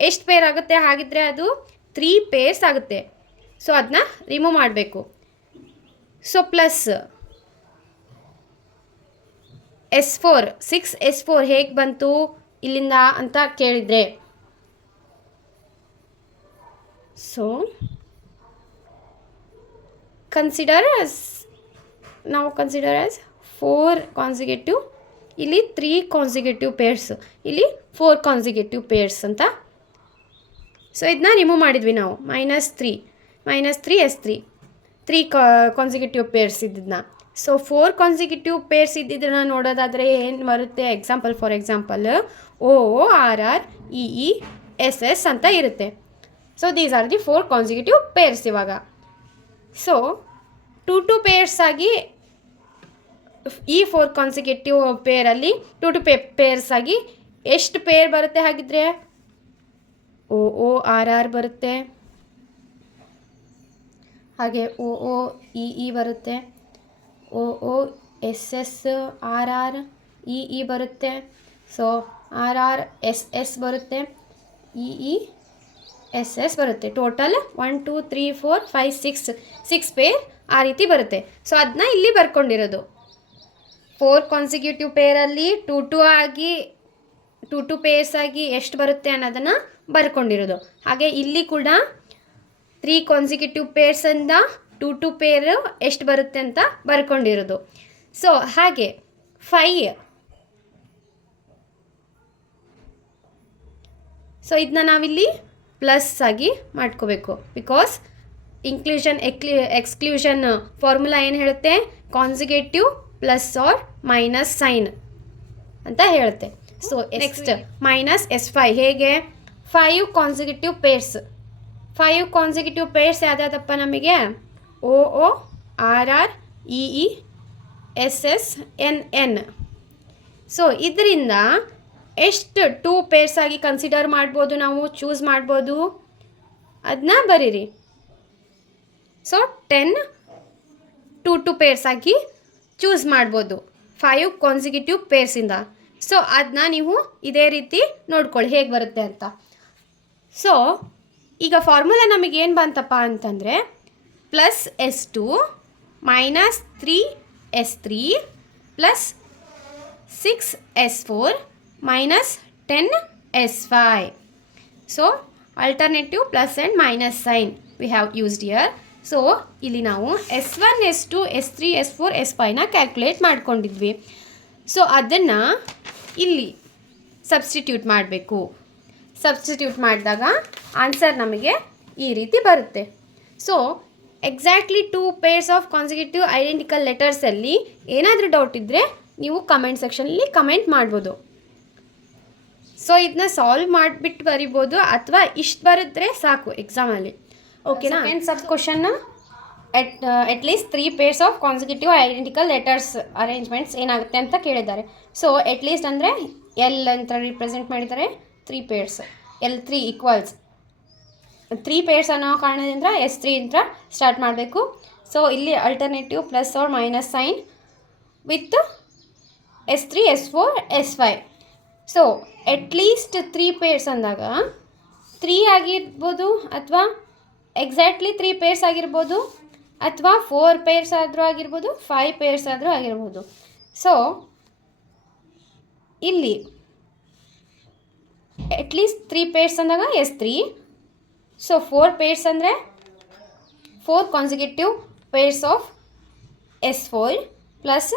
ಎಷ್ಟು ಪೇರ್ ಆಗುತ್ತೆ ಹಾಗಿದ್ರೆ ಅದು 3 pairs ಆಗುತ್ತೆ. ಸೊ ಅದನ್ನ ರಿಮೂವ್ ಮಾಡಬೇಕು. ಸೊ ಪ್ಲಸ್ S4 6S4 ಹೇಗೆ ಬಂತು ಇಲ್ಲಿಂದ ಅಂತ ಕೇಳಿದರೆ, ಸೊ ಕನ್ಸಿಡರ್ ಆಸ್ 4 ಕಾನ್ಸಿಕ್ಯೂಟಿವ್, ಇಲ್ಲಿ 3 ಕಾನ್ಸಿಕ್ಯೂಟಿವ್ ಪೇರ್ಸ್, ಇಲ್ಲಿ 4 ಕಾನ್ಸಿಕ್ಯೂಟಿವ್ ಪೇರ್ಸ್ ಅಂತ. ಸೊ ಇದನ್ನ ರಿಮೂವ್ ಮಾಡಿದ್ವಿ ನಾವು, -3 S3 3 ಕಾನ್ಸಿಕ್ಯೂಟಿವ್ ಪೇರ್ಸ್ ಇದ್ದದನ್ನ. ಸೊ 4 ಕಾನ್ಸಿಕ್ಯೂಟಿವ್ ಪೇರ್ಸ್ ಇದ್ದಿದ್ದನ್ನು ನೋಡೋದಾದರೆ ಏನು ಬರುತ್ತೆ, for example ORR EE SS ಅಂತ ಇರುತ್ತೆ. So these are the 4 consecutive pairs ಇವಾಗ. ಸೊ 2 ಪೇರ್ಸ್ ಆಗಿ ಈ 4 ಕಾನ್ಸಿಕ್ಯೂಟಿವ್ ಪೇರಲ್ಲಿ 2 ಪೇರ್ಸ್ ಆಗಿ ಎಷ್ಟು ಪೇರ್ ಬರುತ್ತೆ ಹಾಗಿದ್ರೆ, ORR ಬರುತ್ತೆ, ಹಾಗೆ OOEE ಬರುತ್ತೆ, OOSSRR EE ಬರುತ್ತೆ, ಸೊ RRSS ಬರುತ್ತೆ, EESS ಬರುತ್ತೆ. ಟೋಟಲ್ 1 2 3 4 5 6 ಪೇರ್ ಆ ರೀತಿ ಬರುತ್ತೆ. ಸೊ ಅದನ್ನ ಇಲ್ಲಿ ಬರ್ಕೊಂಡಿರೋದು 4 ಕಾನ್ಸಿಕ್ಯೂಟಿವ್ ಪೇರಲ್ಲಿ 2 ಪೇರ್ಸ್ ಆಗಿ ಎಷ್ಟು ಬರುತ್ತೆ ಅನ್ನೋದನ್ನು ಬರ್ಕೊಂಡಿರೋದು. ಹಾಗೆ ಇಲ್ಲಿ ಕೂಡ 3 ಕಾನ್ಸಿಕ್ಯೂಟಿವ್ ಪೇರ್ಸಿಂದ 2 ಪೇರ್ ಎಷ್ಟು ಬರುತ್ತೆ ಅಂತ ಬರ್ಕೊಂಡಿರೋದು. ಸೊ ಹಾಗೆ 5, ಸೊ ಇದನ್ನ ನಾವಿಲ್ಲಿ ಪ್ಲಸ್ ಆಗಿ ಮಾಡ್ಕೋಬೇಕು, ಬಿಕಾಸ್ ಇನ್ಕ್ಲೂಷನ್ ಎಕ್ಸ್ಕ್ಲೂಷನ್ ಫಾರ್ಮುಲಾ ಏನು ಹೇಳುತ್ತೆ, consecutive plus or minus sign ಅಂತ ಹೇಳುತ್ತೆ. ಸೊ ನೆಕ್ಸ್ಟ್ -S5 ಹೇಗೆ, 5 ಕಾನ್ಸಿಕ್ಯೂಟಿವ್ ಪೇರ್ಸ್, 5 ಕಾನ್ಸಿಕ್ಯೂಟಿವ್ ಪೇರ್ಸ್ ಯಾವುದಾದಪ್ಪ ನಮಗೆ, OORR EE SS NN. ಸೊ ಇದರಿಂದ ಎಷ್ಟು 2 ಪೇರ್ಸ್ ಆಗಿ ಕನ್ಸಿಡರ್ ಮಾಡ್ಬೋದು, ನಾವು ಚೂಸ್ ಮಾಡ್ಬೋದು, ಅದನ್ನ ಬರೀರಿ. ಸೊ 10 2 ಪೇರ್ಸ್ ಆಗಿ ಚೂಸ್ ಮಾಡ್ಬೋದು 5 ಕಾನ್ಸಿಕ್ಯೂಟಿವ್ ಪೇರ್ಸಿಂದ. ಸೊ ಅದನ್ನ ನೀವು ಇದೇ ರೀತಿ ನೋಡ್ಕೊಳ್ಳಿ ಹೇಗೆ ಬರುತ್ತೆ ಅಂತ. ಸೊ ಈಗ ಫಾರ್ಮುಲಾ ನಮಗೆ ಏನು ಬಂತಪ್ಪ ಅಂತಂದರೆ +S2 -3 S3 +6S4 -10 S5. So alternative plus and minus sign we have used here. So ಇಲ್ಲಿ ನಾವು S1 S2 S3 S4 S5ನ calculate ಮಾಡ್ಕೊಂಡಿದ್ವಿ. ಸೊ ಅದನ್ನು ಇಲ್ಲಿ ಸಬ್ಸ್ಟಿಟ್ಯೂಟ್ ಮಾಡಬೇಕು. ಸಬ್ಸ್ಟಿಟ್ಯೂಟ್ ಮಾಡಿದಾಗ ಆನ್ಸರ್ ನಮಗೆ ಈ ರೀತಿ ಬರುತ್ತೆ. So exactly 2 pairs of consecutive identical ಲೆಟರ್ಸಲ್ಲಿ ಏನಾದರೂ ಡೌಟ್ ಇದ್ದರೆ ನೀವು ಕಮೆಂಟ್ ಸೆಕ್ಷನಲ್ಲಿ ಕಮೆಂಟ್ ಮಾಡ್ಬೋದು. ಸೊ ಇದನ್ನ ಸಾಲ್ವ್ ಮಾಡಿಬಿಟ್ಟು ಬರಿಬೋದು, ಅಥವಾ ಇಷ್ಟು ಬರೆದ್ರೆ ಸಾಕು ಎಕ್ಸಾಮಲ್ಲಿ. ಓಕೆನಾ. Second sub question, at least 3 pairs of consecutive identical letters arrangements ಏನಾಗುತ್ತೆ ಅಂತ ಕೇಳಿದ್ದಾರೆ. ಸೊ ಅಟ್ಲೀಸ್ಟ್ ಅಂದರೆ L ಅಂತ ರಿಪ್ರೆಸೆಂಟ್ ಮಾಡಿದ್ದಾರೆ, 3 ಪೇರ್ಸ್, L3 ಈಕ್ವಲ್ಸ್ 3 ಪೇರ್ಸ್ ಅನ್ನೋ ಕಾರಣದಿಂದ S3 ಅಂತ ಸ್ಟಾರ್ಟ್ ಮಾಡಬೇಕು. ಸೊ ಇಲ್ಲಿ alternative plus or minus sign with S3 S4 S5. So at least 3 pairs ಅಂದಾಗ 3 ಆಗಿರ್ಬೋದು, ಅಥವಾ ಎಕ್ಸಾಕ್ಟ್ಲಿ 3 ಪೇರ್ಸ್ ಆಗಿರ್ಬೋದು, ಅಥವಾ 4 ಪೇರ್ಸ್ ಆದರೂ ಆಗಿರ್ಬೋದು, 5 ಪೇರ್ಸ್ ಆದರೂ ಆಗಿರ್ಬೋದು. ಸೊ ಇಲ್ಲಿ ಅಟ್ಲೀಸ್ಟ್ 3 ಪೇರ್ಸ್ ಅಂದಾಗ S3. ಸೊ 4 ಪೇರ್ಸ್ ಅಂದರೆ 4 consecutive pairs of S4 plus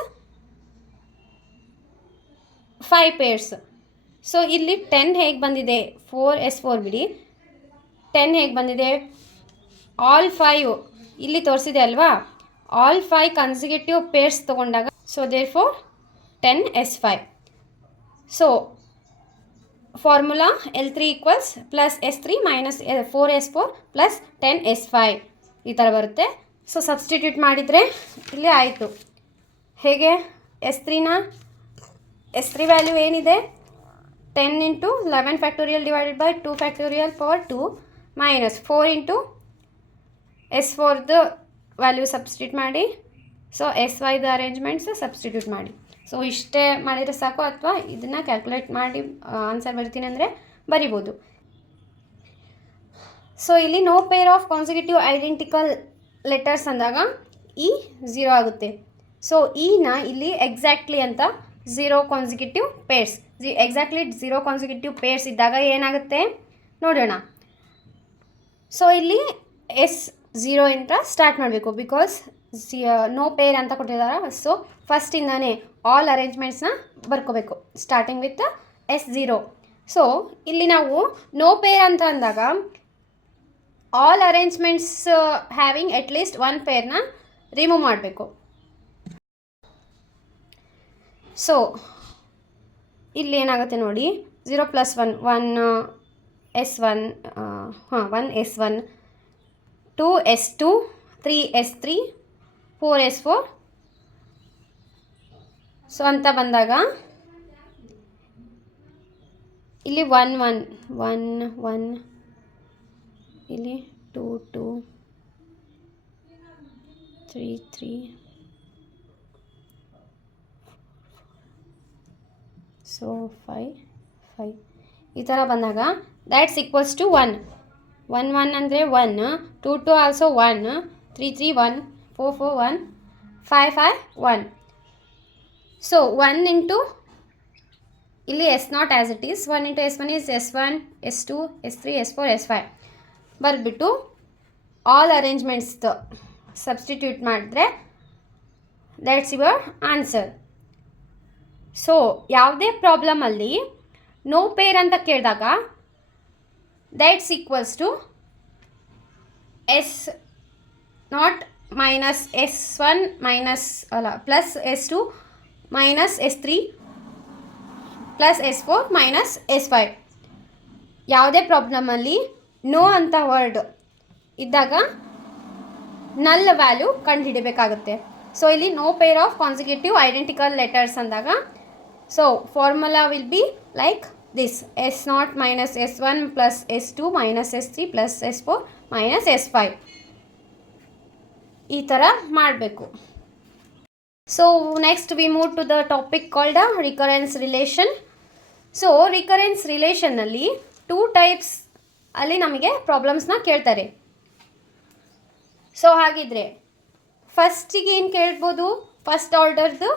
5 pairs. So ಇಲ್ಲಿ 10 ಹೇಗೆ ಬಂದಿದೆ, 4 S4 ಬಿಡಿ, 10 ಹೇಗೆ ಬಂದಿದೆ, ಆಲ್ 5 ಇಲ್ಲಿ ತೋರಿಸಿದೆ ಅಲ್ವಾ, ಆಲ್ 5 ಕನ್ಸಿಕ್ಯೂಟಿವ್ ಪೇರ್ಸ್ ತೊಗೊಂಡಾಗ so therefore 10s5. So formula L3 equals plus S3 minus 4s4 plus 10s5 ಈ ಥರ ಬರುತ್ತೆ. ಸೊ ಸಬ್ಸ್ಟಿಟ್ಯೂಟ್ ಮಾಡಿದರೆ ಇಲ್ಲಿ ಆಯಿತು. ಹೇಗೆ S3 ವ್ಯಾಲ್ಯೂ ಏನಿದೆ 10 into 11 factorial divided by 2 factorial power 2 minus 4 into S4ದು ವ್ಯಾಲ್ಯೂ ಸಬ್ಸ್ಟಿಟ್ಯೂಟ್ ಮಾಡಿ, ಸೊ S5ದು ಅರೇಂಜ್ಮೆಂಟ್ಸ್ ಸಬ್ಸ್ಟಿಟ್ಯೂಟ್ ಮಾಡಿ. ಸೊ ಇಷ್ಟೇ ಮಾಡಿದರೆ ಸಾಕು, ಅಥವಾ ಇದನ್ನು ಕ್ಯಾಲ್ಕುಲೇಟ್ ಮಾಡಿ ಆನ್ಸರ್ ಬರ್ತೀನಿ ಅಂದರೆ ಬರಿಬೋದು. ಸೊ ಇಲ್ಲಿ no pair of consecutive identical letters ಅಂದಾಗ ಈ 0 ಆಗುತ್ತೆ. ಸೊ ಈನ ಇಲ್ಲಿ ಎಕ್ಸಾಕ್ಟ್ಲಿ ಅಂತ 0 consecutive pairs, exactly 0 consecutive pairs ಇದ್ದಾಗ ಏನಾಗುತ್ತೆ ನೋಡೋಣ. ಸೊ ಇಲ್ಲಿ S0 ಅಂತ ಸ್ಟಾರ್ಟ್ ಮಾಡಬೇಕು, ಬಿಕಾಸ್ ನೋ ಪೇರ್ ಅಂತ ಕೊಟ್ಟಿದ್ದಾರೆ. ಸೊ ಫಸ್ಟಿಂದಾನೇ ಆಲ್ ಅರೇಂಜ್ಮೆಂಟ್ಸ್ನ ಬರ್ಕೋಬೇಕು ಸ್ಟಾರ್ಟಿಂಗ್ ವಿತ್ S0. ಸೊ ಇಲ್ಲಿ ನಾವು ನೋ ಪೇರ್ ಅಂತ ಅಂದಾಗ ಆಲ್ ಅರೇಂಜ್ಮೆಂಟ್ಸ್ ಹ್ಯಾವಿಂಗ್ ಅಟ್ಲೀಸ್ಟ್ 1 ಪೇರ್ನ ರಿಮೂವ್ ಮಾಡಬೇಕು. ಸೊ ಇಲ್ಲಿ ಏನಾಗುತ್ತೆ ನೋಡಿ, 0 plus 1 1s1 1s1 2s2 3s3 4s4 so ಅಂತ ಬಂದಾಗ ಇಲ್ಲಿ 1 1 1 1 ಇಲ್ಲಿ 2 2 3 3 ಸೊ 5 5 ಈ ಥರ ಬಂದಾಗ ದ್ಯಾಟ್ಸ್ ಈಕ್ವಲ್ಸ್ ಟು 1 1 1 ಅಂದರೆ 1 2 2 ಆಲ್ಸೋ 1 3 3 1 4 4 1 5 5 1. ಸೊ 1 ಇಂಟು ಇಲ್ಲಿ S0 as it is, 1 into S1 is S1 S2 S3 S4 S5 ಬರೆದ್ಬಿಟ್ಟು ಆಲ್ ಅರೇಂಜ್ಮೆಂಟ್ಸ್ದು ಸಬ್ಸ್ಟಿಟ್ಯೂಟ್ ಮಾಡಿದ್ರೆ ದ್ಯಾಟ್ಸ್ ಯುವರ್ ಆನ್ಸರ್. ಸೊ ಯಾವುದೇ ಪ್ರಾಬ್ಲಮಲ್ಲಿ ನೋ ಪೇರ್ ಅಂತ ಕೇಳಿದಾಗ that's equals to S0 minus S1 minus plus S2 minus S3 plus S4 minus S5. ಯಾವುದೇ ಪ್ರಾಬ್ಲಮಲ್ಲಿ no ಅಂತ ವರ್ಡ್ ಇದ್ದಾಗ ನಲ್ ವ್ಯಾಲ್ಯೂ ಕಂಡುಹಿಡಬೇಕಾಗುತ್ತೆ. ಸೊ ಇಲ್ಲಿ no pair of consecutive identical letters ಅಂದಾಗ so formula will be like this, S0 minus S1 plus S2 minus S3 plus S4 minus S5 ಈ ಥರ ಮಾಡಬೇಕು. So next we move to the topic called recurrence relation. So recurrence ರಿಲೇಷನ್ನಲ್ಲಿ 2 types ಅಲ್ಲಿ ನಮಗೆ ಪ್ರಾಬ್ಲಮ್ಸ್ನ ಕೇಳ್ತಾರೆ. So ಹಾಗಿದ್ರೆ ಫಸ್ಟಿಗೆ ಏನು ಕೇಳ್ಬೋದು, ಫಸ್ಟ್ ಆರ್ಡರ್ದು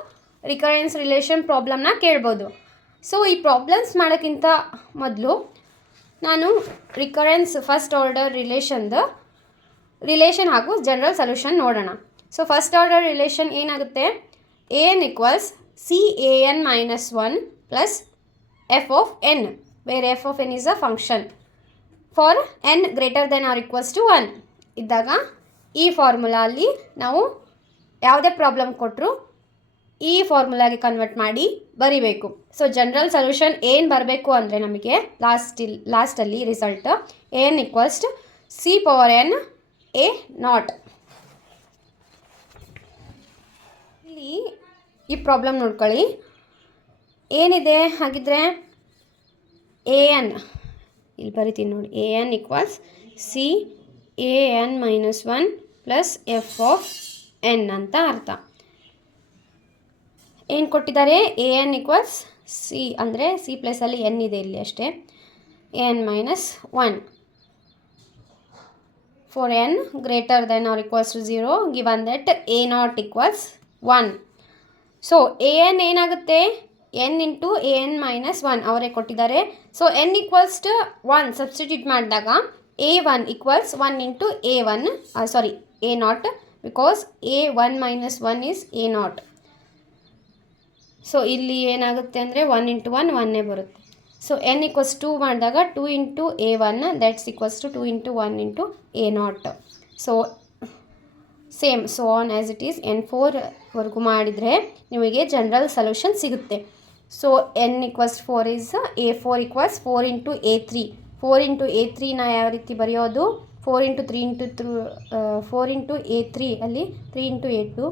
ರಿಕರೆನ್ಸ್ ರಿಲೇಷನ್ ಪ್ರಾಬ್ಲಮ್ನ ಕೇಳ್ಬೋದು. ಸೊ ಈ ಪ್ರಾಬ್ಲಮ್ಸ್ ಮಾಡೋಕ್ಕಿಂತ ಮೊದಲು ನಾನು ರಿಕರೆನ್ಸ್ ಫಸ್ಟ್ ಆರ್ಡರ್ ರಿಲೇಷನ್ ಹಾಗೂ ಜನರಲ್ ಸೊಲ್ಯೂಷನ್ ನೋಡೋಣ. ಸೊ ಫಸ್ಟ್ ಆರ್ಡರ್ ರಿಲೇಷನ್ ಏನಾಗುತ್ತೆ, an equals CAN minus 1 plus f of n, where f of n is a function for n greater than or equals to 1 ಇದ್ದಾಗ ಈ formula ಅಲ್ಲಿ ನಾವು ಯಾವುದೇ problem ಕೊಟ್ಟರು ಈ ಫಾರ್ಮುಲಾಗೆ ಕನ್ವರ್ಟ್ ಮಾಡಿ ಬರಿಬೇಕು. ಸೊ ಜನರಲ್ ಸೊಲ್ಯೂಷನ್ ಏನು ಬರಬೇಕು ಅಂದರೆ ನಮಗೆ ಲಾಸ್ಟಲ್ಲಿ result an equals to C power n A0. ಇಲ್ಲಿ ಈ ಪ್ರಾಬ್ಲಮ್ ನೋಡ್ಕೊಳ್ಳಿ ಏನಿದೆ. ಹಾಗಿದ್ರೆ an ಇಲ್ಲಿ ಬರಿತೀನಿ ನೋಡಿ, an equals CAN minus 1 plus f of n ಅಂತ ಅರ್ಥ. ಏನು ಕೊಟ್ಟಿದ್ದಾರೆ, an ಈಕ್ವಲ್ಸ್ C ಅಂದರೆ C ಪ್ಲಸಲ್ಲಿ n ಇದೆ ಇಲ್ಲಿ ಅಷ್ಟೇ, an minus 1 for n greater than or equals to 0 given that A0 equals 1. So an ಏನಾಗುತ್ತೆ, n ಇಂಟು an ಮೈನಸ್ 1 ಅವರೇ ಕೊಟ್ಟಿದ್ದಾರೆ. So n equals to 1 substitute ಮಾಡಿದಾಗ a1 equals 1 into a1 A0 because a1 minus 1 is A0. So ಇಲ್ಲಿ ಏನಾಗುತ್ತೆ ಅಂದರೆ 1 into 1 1 ಬರುತ್ತೆ. So n equals 2 ಮಾಡಿದಾಗ 2 into a1 that's equals to 2 into 1 into A0. So same so on as it is n4ವರೆಗೂ ಮಾಡಿದರೆ ನಿಮಗೆ general solution ಸಿಗುತ್ತೆ. So n = 4 is a4 = 4 × a3. 4 × a3ನ ಯಾವ ರೀತಿ ಬರೆಯೋದು, 4 × 3 × 4 × a3 ಅಲ್ಲಿ 3 × a2,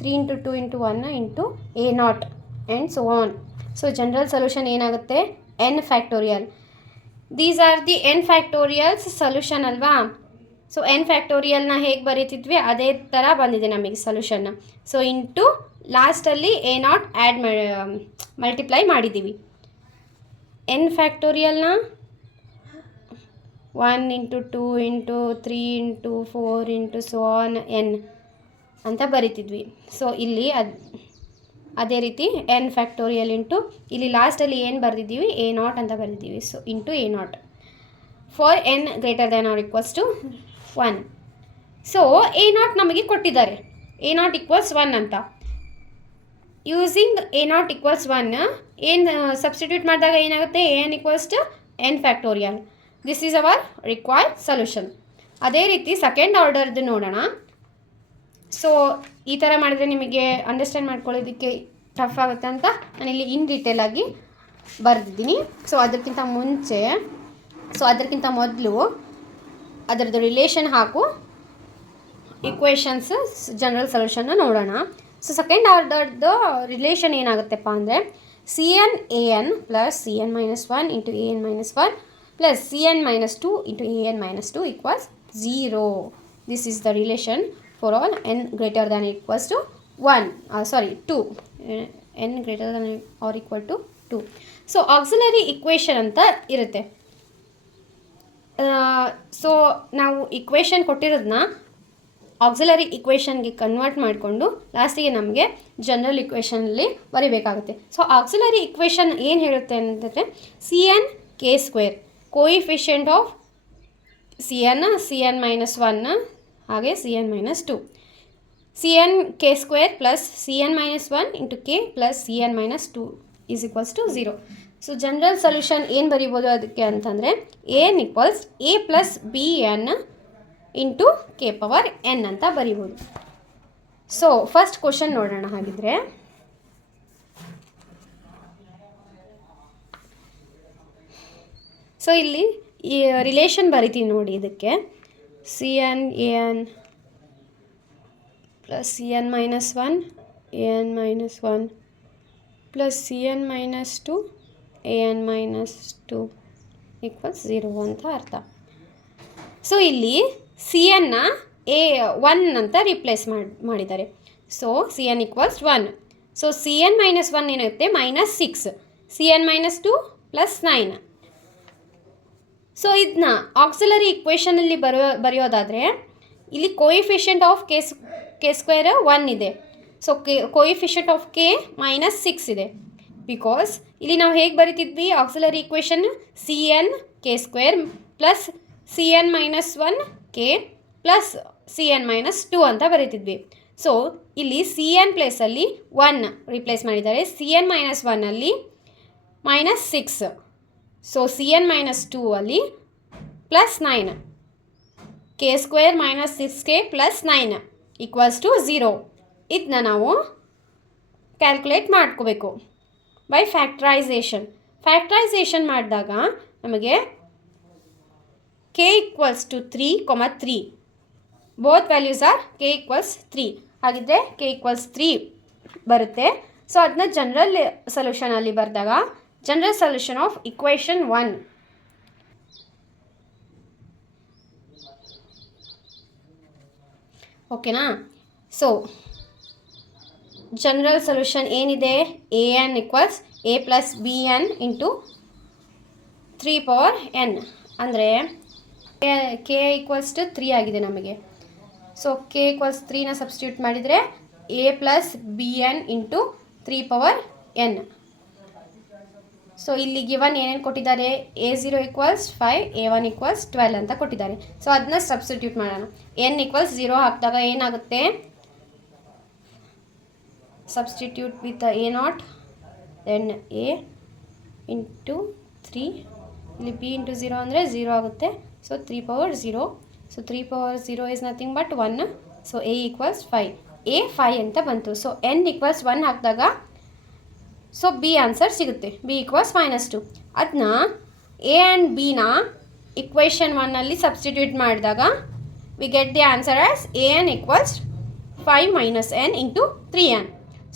3 × 2 × 1 × a0 and so on. So general solution ಏನಾಗುತ್ತೆ, n factorial. These are the n factorials solution ಅಲ್ವಾ. ಸೊ n ಫ್ಯಾಕ್ಟೋರಿಯಲ್ನ ಹೇಗೆ ಬರೀತಿದ್ವಿ ಅದೇ ಥರ ಬಂದಿದೆ ನಮಗೆ ಸೊಲ್ಯೂಷನ್ನ. ಸೊ ಇಂಟು ಲಾಸ್ಟಲ್ಲಿ a0 ಆ್ಯಡ್ ಮಲ್ಟಿಪ್ಲೈ ಮಾಡಿದ್ದೀವಿ. n ಫ್ಯಾಕ್ಟೋರಿಯಲ್ನ 1 × 2 × 3 × 4 × ಸೊ ಆನ್ n ಅಂತ ಬರೀತಿದ್ವಿ. ಸೊ ಇಲ್ಲಿ ಅದೇ ರೀತಿ n ಫ್ಯಾಕ್ಟೋರಿಯಲ್ ಇಂಟು ಇಲ್ಲಿ ಲಾಸ್ಟಲ್ಲಿ ಏನು ಬರೆದಿದ್ದೀವಿ a0 ಅಂತ ಬರೆದಿದ್ದೀವಿ. So into a0 for n > 1. So a0 ನಮಗೆ ಕೊಟ್ಟಿದ್ದಾರೆ, a0 = 1 ಅಂತ. ಯೂಸಿಂಗ್ a0 = 1 ಏನು ಸಬ್ಸ್ಟಿಟ್ಯೂಟ್ ಮಾಡಿದಾಗ ಏನಾಗುತ್ತೆ, an = n factorial. This is our required solution. ಅದೇ ರೀತಿ ಸೆಕೆಂಡ್ ಆರ್ಡರ್ದು ನೋಡೋಣ. ಸೊ ಈ ಥರ ಮಾಡಿದ್ರೆ ನಿಮಗೆ ಅಂಡರ್ಸ್ಟ್ಯಾಂಡ್ ಮಾಡ್ಕೊಳ್ಳೋದಕ್ಕೆ ಟಫ್ ಆಗುತ್ತೆ ಅಂತ ನಾನಿಲ್ಲಿ ಇನ್ ಡೀಟೇಲಾಗಿ ಬರೆದಿದ್ದೀನಿ. ಸೊ ಅದಕ್ಕಿಂತ ಮೊದಲು ಅದರದ್ದು ರಿಲೇಷನ್ ಹಾಕು ಇಕ್ವೇಷನ್ಸ್ ಜನರಲ್ ಸೊಲ್ಯೂಷನ್ನ ನೋಡೋಣ. ಸೊ ಸೆಕೆಂಡ್ ಆರ್ಡರ್ದು ರಿಲೇಷನ್ ಏನಾಗುತ್ತೆಪ್ಪ ಅಂದರೆ Cn an + Cn - 1 × an - 1 + Cn - 2 × an - 2 = 0. This is the relation for all n greater than or equal to 1. 2. n greater than or equal to 2. So auxiliary equation ಅಂತ ಇರುತ್ತೆ. So ನಾವು equation ಕೊಟ್ಟಿರೋದನ್ನ auxiliary ಇಕ್ವೇಷನ್ಗೆ convert ಮಾಡಿಕೊಂಡು ಲಾಸ್ಟಿಗೆ ನಮಗೆ general ಇಕ್ವೇಷನಲ್ಲಿ ಬರೀಬೇಕಾಗುತ್ತೆ. So auxiliary equation ಏನು ಹೇಳುತ್ತೆ ಅಂತಂದರೆ Cn(k²) coefficient of Cn -1 ಹಾಗೆ Cn - 2. Cn(k² + Cn - 1 × k + Cn - 2 = 0. So general solution ಏನು ಬರಿಬೋದು ಅದಕ್ಕೆ ಅಂತಂದರೆ an = a + bn × k⁴n ಅಂತ ಬರಿಬೋದು. ಸೊ ಫಸ್ಟ್ ಕ್ವಶನ್ ನೋಡೋಣ. ಹಾಗಿದ್ರೆ ಸೊ ಇಲ್ಲಿ ಈ ರಿಲೇಷನ್ ಬರಿತೀವಿ ನೋಡಿ. ಇದಕ್ಕೆ Cn an + Cn - 1 an - 1 + Cn - 2 an - 2 = 0 ಅಂತ ಅರ್ಥ. ಸೊ ಇಲ್ಲಿ Cnನ a1 ಅಂತ ರಿಪ್ಲೇಸ್ ಮಾಡಿದ್ದಾರೆ. So Cn = 1. ಸೊ Cn - 1 ಏನಾಗುತ್ತೆ -6, Cn - 2 + 9. ಸೊ ಇದನ್ನ ಆಕ್ಸಿಲರಿ ಇಕ್ವೇಷನಲ್ಲಿ ಬರೆಯೋದಾದರೆ ಇಲ್ಲಿ ಕೋಯಿಫಿಷಿಯಂಟ್ ಆಫ್ k² 1 ಇದೆ. ಸೊ ಕೋಯಿಫಿಷಿಯಂಟ್ ಆಫ್ k -6 ಇದೆ. ಬಿಕಾಸ್ ಇಲ್ಲಿ ನಾವು ಹೇಗೆ ಬರಿತಿದ್ವಿ auxiliary equation Cn(k² + Cn - 1 k + Cn - 2 ಅಂತ ಬರೀತಿದ್ವಿ. ಸೊ ಇಲ್ಲಿ Cn ಪ್ಲೇಸಲ್ಲಿ 1 ರಿಪ್ಲೇಸ್ ಮಾಡಿದ್ದಾರೆ. Cn - 1 ಅಲ್ಲಿ -6. ಸೊ Cn - 2 ಅಲ್ಲಿ +9, k² - 6k + 9 = 0. ಇದನ್ನ ನಾವು ಕ್ಯಾಲ್ಕುಲೇಟ್ ಮಾಡ್ಕೋಬೇಕು ಬೈ ಫ್ಯಾಕ್ಟ್ರೈಸೇಷನ್ ಮಾಡಿದಾಗ ನಮಗೆ k = 3, 3. Both values are k = 3. ಹಾಗಿದ್ದರೆ k = 3 ಬರುತ್ತೆ. ಸೊ ಅದನ್ನ ಜನರಲ್ ಸೊಲ್ಯೂಷನಲ್ಲಿ ಬರೆದಾಗ ಜನರಲ್ ಸೊಲ್ಯೂಷನ್ ಆಫ್ ಇಕ್ವೇಷನ್ 1. ಓಕೆನಾ. ಸೊ ಜನರಲ್ ಸೊಲ್ಯೂಷನ್ ಏನಿದೆ, an = a + bn × 3⁴n ಅಂದರೆ k = 3 ಆಗಿದೆ ನಮಗೆ. ಸೊ k = 3ನ ಸಬ್ಸ್ಟಿಟ್ಯೂಟ್ ಮಾಡಿದರೆ a + bn × 3⁴n. ಸೊ ಇಲ್ಲಿ ಗಿವನ್ ಏನೇನು ಕೊಟ್ಟಿದ್ದಾರೆ, a0 = 5, a1 = 12 ಅಂತ ಕೊಟ್ಟಿದ್ದಾರೆ. ಸೊ ಅದನ್ನ ಸಬ್ಸ್ಟಿಟ್ಯೂಟ್ ಮಾಡೋಣ. n = 0 ಹಾಕಿದಾಗ ಏನಾಗುತ್ತೆ, substitute with a0 then a × 3, ಇಲ್ಲಿ b × 0 ಅಂದರೆ 0 ಆಗುತ್ತೆ. So 3⁴0 so 3 power 0 is nothing but 1. So a equals 5. a 5 ಅಂತ ಬಂತು. ಸೊ n ಈಕ್ವಲ್ಸ್ 1 ಹಾಕಿದಾಗ ಸೊ b ಆನ್ಸರ್ ಸಿಗುತ್ತೆ. b equals -2. ಅದನ್ನ a ಆ್ಯಂಡ್ bನ ಇಕ್ವೇಷನ್ 1ಅಲ್ಲಿ ಸಬ್ಸ್ಟಿಟ್ಯೂಟ್ ಮಾಡಿದಾಗ we get the answer as an equals 5 - n into 3n.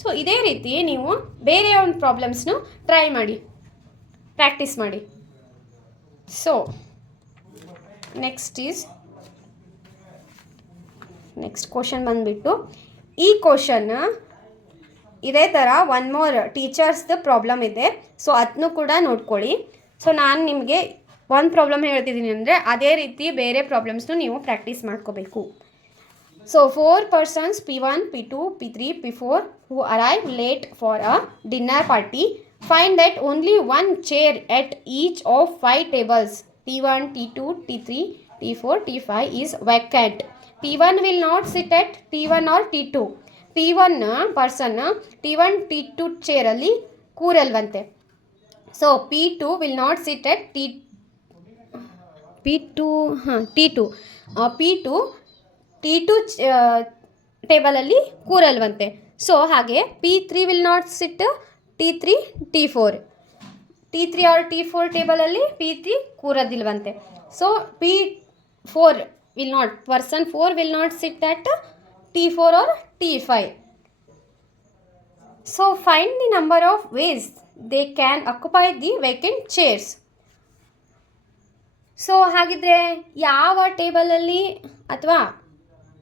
So ಇದೇ ರೀತಿ ನೀವು ಬೇರೆ ಒಂದು ಪ್ರಾಬ್ಲಮ್ಸ್ನು ಟ್ರೈ ಮಾಡಿ, ಪ್ರಾಕ್ಟೀಸ್ ಮಾಡಿ. ಸೊ ನೆಕ್ಸ್ಟ್ ಕ್ವಶನ್ ಬಂದುಬಿಟ್ಟು, ಈ ಕ್ವಶನ್ ಇದೇ ಥರ ಒನ್ ಮೋರ್ ಟೀಚರ್ಸ್ದು ಪ್ರಾಬ್ಲಮ್ ಇದೆ. ಸೊ ಅದನ್ನು ಕೂಡ ನೋಡ್ಕೊಳ್ಳಿ. ಸೊ ನಾನು ನಿಮಗೆ ಒಂದು ಪ್ರಾಬ್ಲಮ್ ಹೇಳ್ತಿದ್ದೀನಿ ಅಂದರೆ ಅದೇ ರೀತಿ ಬೇರೆ ಪ್ರಾಬ್ಲಮ್ಸ್ನು ನೀವು ಪ್ರಾಕ್ಟೀಸ್ ಮಾಡ್ಕೋಬೇಕು. So 4 persons P1, P2, P3, P4 who arrive late for a dinner party find that only one chair at each of 5 tables T1, T2, T3, T4, T5 is vacant. P1 will not sit at T1 or T2. P1 person T1, T2 chair ಅಲ್ಲಿ ಕೂರಲ್ವಂತೆ. So P2 will not sit at T2 ಟೇಬಲಲ್ಲಿ ಕೂರಲ್ವಂತೆ. So ಹಾಗೆ P3 will not sit T3, T4 or T4 ಟೇಬಲಲ್ಲಿ P3 ಕೂರೋದಿಲ್ವಂತೆ. So P4 will not, person 4 will not sit at T4 or T5. So find the number of ways they can occupy the vacant chairs. So ಹಾಗಿದ್ರೆ ಯಾವ ಟೇಬಲಲ್ಲಿ ಅಥವಾ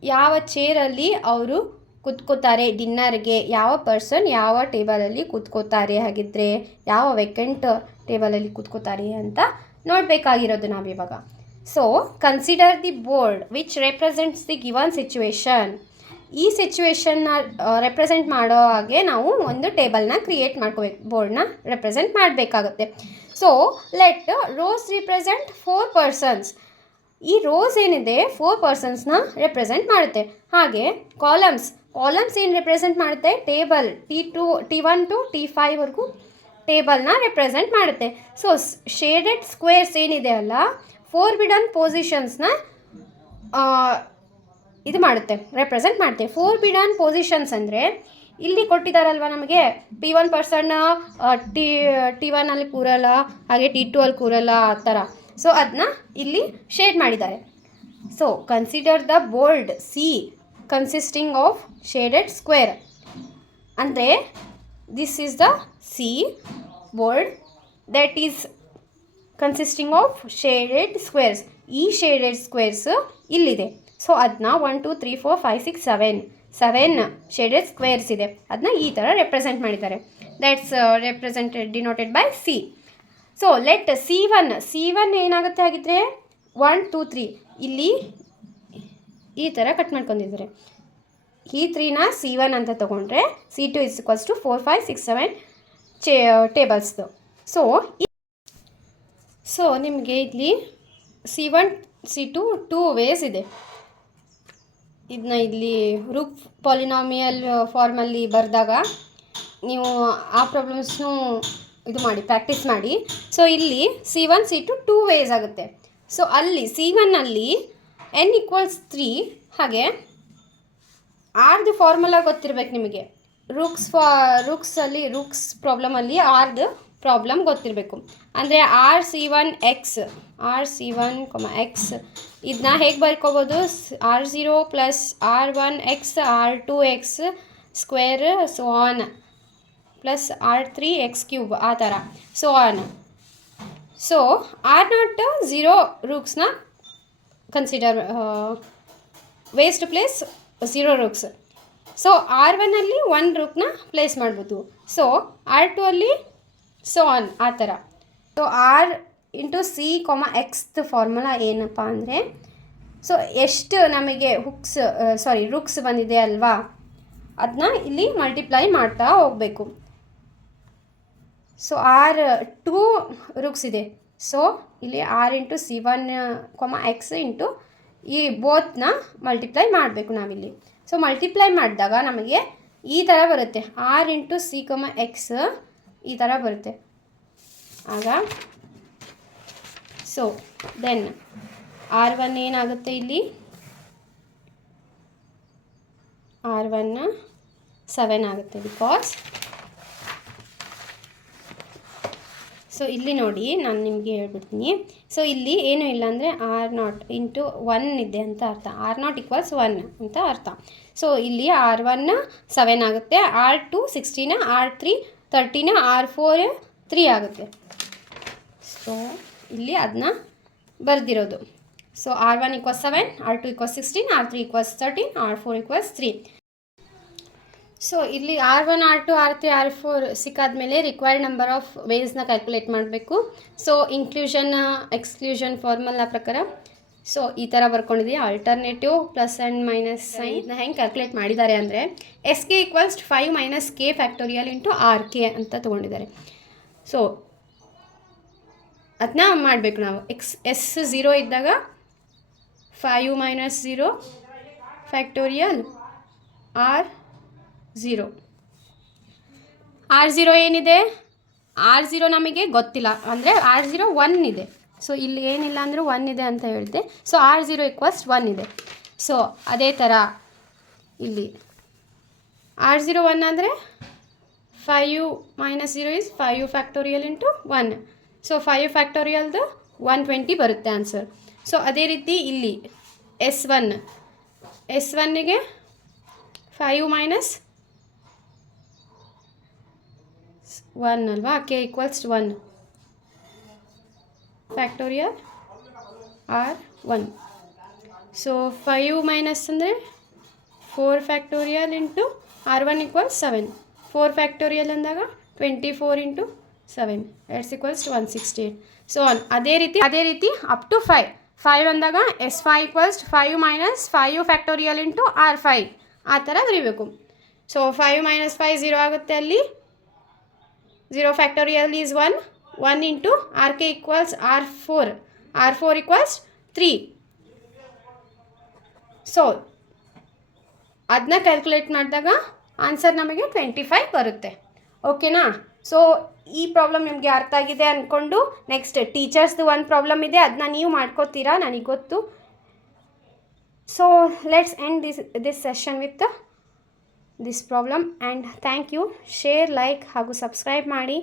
ಯಾವ ಚೇರಲ್ಲಿ ಅವರು ಕೂತ್ಕೋತಾರೆ ಡಿನ್ನರ್ಗೆ, ಯಾವ person ಯಾವ ಟೇಬಲಲ್ಲಿ ಕೂತ್ಕೋತಾರೆ, ಹಾಗಿದ್ರೆ ಯಾವ ವೇಕೆಂಟ್ ಟೇಬಲಲ್ಲಿ ಕೂತ್ಕೋತಾರೆ ಅಂತ ನೋಡಬೇಕಾಗಿರೋದು ನಾವಿವಾಗ. So consider the board which represents the given situation. ಈ ಸಿಚುವೇಶನ್ನ ರೆಪ್ರೆಸೆಂಟ್ ಮಾಡೋ ಹಾಗೆ ನಾವು ಒಂದು ಟೇಬಲ್ನ ಕ್ರಿಯೇಟ್ ಮಾಡ್ಕೋಬೇಕು, ಬೋರ್ಡ್ನ ರೆಪ್ರೆಸೆಂಟ್ ಮಾಡಬೇಕಾಗುತ್ತೆ. So let rose represent 4 persons. ಈ ರೋಸ್ ಏನಿದೆ 4 ಪರ್ಸನ್ಸ್ನ ರೆಪ್ರೆಸೆಂಟ್ ಮಾಡುತ್ತೆ. ಹಾಗೆ ಕಾಲಮ್ಸ್ ಏನು ರೆಪ್ರೆಸೆಂಟ್ ಮಾಡುತ್ತೆ, ಟೇಬಲ್ T1 ಟು T5 ವರೆಗೂ ಟೇಬಲ್ನ ರೆಪ್ರೆಸೆಂಟ್ ಮಾಡುತ್ತೆ. ಸೊ ಶೇಡೆಡ್ ಸ್ಕ್ವೇರ್ಸ್ ಏನಿದೆ ಅಲ್ಲ, ಫೋರ್ಬಿಡನ್ ಪೊಸಿಷನ್ಸ್ನ ಇದು ಮಾಡುತ್ತೆ, ರೆಪ್ರೆಸೆಂಟ್ ಮಾಡುತ್ತೆ. ಫೋರ್ಬಿಡನ್ ಪೊಸಿಷನ್ಸ್ ಅಂದರೆ ಇಲ್ಲಿ ಕೊಟ್ಟಿದ್ದಾರಲ್ವ ನಮಗೆ, P1 ಪರ್ಸನ್ T1 ಅಲ್ಲಿ ಕೂರಲ್ಲ, ಹಾಗೆ T2 ಅಲ್ಲಿ ಕೂರಲ್ಲ, ಆ ಥರ. ಸೊ ಅದನ್ನ ಇಲ್ಲಿ ಶೇಡ್ ಮಾಡಿದ್ದಾರೆ. So consider the board C consisting of shaded square. ಅಂದರೆ this is the C board that is consisting of shaded squares. ಈ ಶೇಡೆಡ್ ಸ್ಕ್ವೇರ್ಸ್ ಇಲ್ಲಿದೆ. ಸೊ ಅದನ್ನ 1 2 3 4 5 6 7 ಶೇಡೆಡ್ ಸ್ಕ್ವೇರ್ಸ್ ಇದೆ. ಅದನ್ನ ಈ ಥರ ರೆಪ್ರೆಸೆಂಟ್ ಮಾಡಿದ್ದಾರೆ. That's denoted by C. So let C1 ಏನಾಗುತ್ತೆ ಹಾಗಿದ್ರೆ 1 2 3 ಇಲ್ಲಿ ಈ ಥರ ಕಟ್ ಮಾಡ್ಕೊಂಡಿದ್ದಾರೆ. ಈ 3ನ C1 ಅಂತ ತೊಗೊಂಡ್ರೆ C2 ಇಸ್ ಈಕ್ವಲ್ಸ್ ಟು 4 5 6 7 ಟೇಬಲ್ಸ್ದು. ಸೊ ನಿಮಗೆ ಇಲ್ಲಿ C1 C2 2 ವೇಸ್ ಇದೆ. ಇದನ್ನ ಇಲ್ಲಿ ರೂಟ್ ಪಾಲಿನಾಮಿಯಲ್ ಫಾರ್ಮಲ್ಲಿ ಬರೆದಾಗ ನೀವು ಆ ಪ್ರಾಬ್ಲಮ್ಸ್ನೂ ಇದು ಮಾಡಿ, ಪ್ರಾಕ್ಟೀಸ್ ಮಾಡಿ. ಸೊ ಇಲ್ಲಿ C1 C2 2 ವೇಸ್ ಆಗುತ್ತೆ. ಸೊ ಅಲ್ಲಿ C1ಅಲ್ಲಿ n ಈಕ್ವಲ್ಸ್ 3, ಹಾಗೆ ಆರ್ದು ಫಾರ್ಮುಲಾ ಗೊತ್ತಿರಬೇಕು ನಿಮಗೆ. ರೂಕ್ಸ್ ಪ್ರಾಬ್ಲಮಲ್ಲಿ ಆರ್ದು ಪ್ರಾಬ್ಲಮ್ ಗೊತ್ತಿರಬೇಕು. ಅಂದರೆ R1 x ಇದನ್ನ ಹೇಗೆ ಬರ್ಕೋಬೋದು, R0 plus R1 x R2 x square so on plus R3 x³ ಆ ಥರ ಸೊ ಆನ್. ಸೊ R0 0 ರೂಕ್ಸ್ನ consider ways place 0 rooks. So R1 ಅಲ್ಲಿ 1 ರೂಕ್ನ ಪ್ಲೇಸ್ ಮಾಡ್ಬೋದು. ಸೊ R2 ಅಲ್ಲಿ ಸೊ ಆನ್ ಆ ಥರ. So R into C, X formula ಏನಪ್ಪ ಅಂದರೆ, ಸೊ ಎಷ್ಟು ನಮಗೆ ರೂಕ್ಸ್ ಬಂದಿದೆ ಅಲ್ವಾ, ಅದನ್ನ ಇಲ್ಲಿ ಮಲ್ಟಿಪ್ಲೈ ಮಾಡ್ತಾ ಹೋಗಬೇಕು. ಸೊ R2 ರೂಕ್ಸ್ ಇದೆ. ಸೊ ಇಲ್ಲಿ R into C1, X into ಈ ಬೋತ್ನ ಮಲ್ಟಿಪ್ಲೈ ಮಾಡಬೇಕು ನಾವಿಲ್ಲಿ. ಸೊ ಮಲ್ಟಿಪ್ಲೈ ಮಾಡಿದಾಗ ನಮಗೆ ಈ ಥರ ಬರುತ್ತೆ, R ಇಂಟು C, X ಈ ಥರ ಬರುತ್ತೆ. ಆಗ ಸೊ ದೆನ್ R1 ಏನಾಗುತ್ತೆ ಇಲ್ಲಿ, R1 7 ಆಗುತ್ತೆ ಬಿಕಾಸ್. ಸೊ ಇಲ್ಲಿ ನೋಡಿ ನಾನು ನಿಮಗೆ ಹೇಳ್ಬಿಡ್ತೀನಿ. ಸೊ ಇಲ್ಲಿ ಏನೂ ಇಲ್ಲ ಅಂದರೆ R0 ಇಂಟು 1 ಇದೆ ಅಂತ ಅರ್ಥ, R0 ಈಕ್ವಲ್ಸ್ 1 ಅಂತ ಅರ್ಥ. ಸೊ ಇಲ್ಲಿ R1 7 ಆಗುತ್ತೆ, R2 16, R3 13, R4 3 ಆಗುತ್ತೆ. ಸೊ ಇಲ್ಲಿ ಅದನ್ನ ಬರೆದಿರೋದು. So R1 equals 7, R2 equals 16, R3 equals 13, R4 equals 3. So ಇಲ್ಲಿ R1, R2, R3, R4 ಸಿಕ್ಕಾದ್ಮೇಲೆ ರಿಕ್ವೈರ್ಡ್ ನಂಬರ್ ಆಫ್ ವೇಸ್ನ ಕ್ಯಾಲ್ಕುಲೇಟ್ ಮಾಡಬೇಕು. ಸೊ ಇನ್ಕ್ಲೂಷನ್ ಎಕ್ಸ್ಕ್ಲೂಷನ್ ಫಾರ್ಮುಲಾ ಪ್ರಕಾರ ಸೊ ಈ ಥರ ಬರ್ಕೊಂಡಿದ್ದೀವಿ. Alternative plus and minus sign ಇದನ್ನ ಹೆಂಗೆ ಕ್ಯಾಲ್ಕುಲೇಟ್ ಮಾಡಿದ್ದಾರೆ ಅಂದರೆ SK equals 5 minus K factorial into RK ಅಂತ ತೊಗೊಂಡಿದ್ದಾರೆ. ಸೊ ಅದನ್ನ ಮಾಡಬೇಕು ನಾವು. S 0 ಇದ್ದಾಗ 5 ಮೈನಸ್ 0 ಫ್ಯಾಕ್ಟೋರಿಯಲ್ R0. R0 ಏನಿದೆ, R0 ನಮಗೆ ಗೊತ್ತಿಲ್ಲ ಅಂದರೆ R0 1 ಇದೆ. ಸೊ ಇಲ್ಲಿ ಏನಿಲ್ಲ ಅಂದರೆ 1 ಇದೆ ಅಂತ ಹೇಳಿದೆ. ಸೊ R0 ಈಕ್ವಲ್ಸ್ 1 ಇದೆ. ಸೊ ಅದೇ ಥರ ಇಲ್ಲಿ R0 1 ಅಂದರೆ 5 minus 0 is 5 factorial into 1. So 5 ಫ್ಯಾಕ್ಟೋರಿಯಲ್ದು 120 ಬರುತ್ತೆ ಆನ್ಸರ್. ಸೊ ಅದೇ ರೀತಿ ಇಲ್ಲಿ S1ಗೆ 5 ಮೈನಸ್ 1 ಅಲ್ವಾ, K equals 1 factorial R1. So 5 minus ಅಂದರೆ 4 factorial into R1 equals 7. 4 factorial ಅಂದಾಗ 24 ಇಂಟು 7 ಎಟ್ಸ್ ಈಕ್ವಲ್ಸ್ 168. ಸೊ ಅದೇ ರೀತಿ ಅಪ್ ಟು 5 ಅಂದಾಗ S5 equals 5 minus 5 factorial into R5 ಆ ಥರ ಬರೀಬೇಕು. ಸೊ 5 ಮೈನಸ್ 5 0 ಆಗುತ್ತೆ, ಅಲ್ಲಿ 0 factorial is 1 into RK equals R4 equals 3. So ಅದನ್ನ ಕ್ಯಾಲ್ಕುಲೇಟ್ ಮಾಡಿದಾಗ ಆನ್ಸರ್ ನಮಗೆ 25 ಬರುತ್ತೆ. ಓಕೆನಾ? ಸೊ ಈ ಪ್ರಾಬ್ಲಮ್ ನಿಮಗೆ ಅರ್ಥ ಆಗಿದೆ ಅಂದ್ಕೊಂಡು ನೆಕ್ಸ್ಟ್ ಟೀಚರ್ಸ್ದು ಒಂದು ಪ್ರಾಬ್ಲಮ್ ಇದೆ, ಅದನ್ನ ನೀವು ಮಾಡ್ಕೋತೀರಾ ನನಗೆ ಗೊತ್ತು. So let's end this session with this problem and thank you. Share, like ಹಾಗೂ ಸಬ್ಸ್ಕ್ರೈಬ್ ಮಾಡಿ.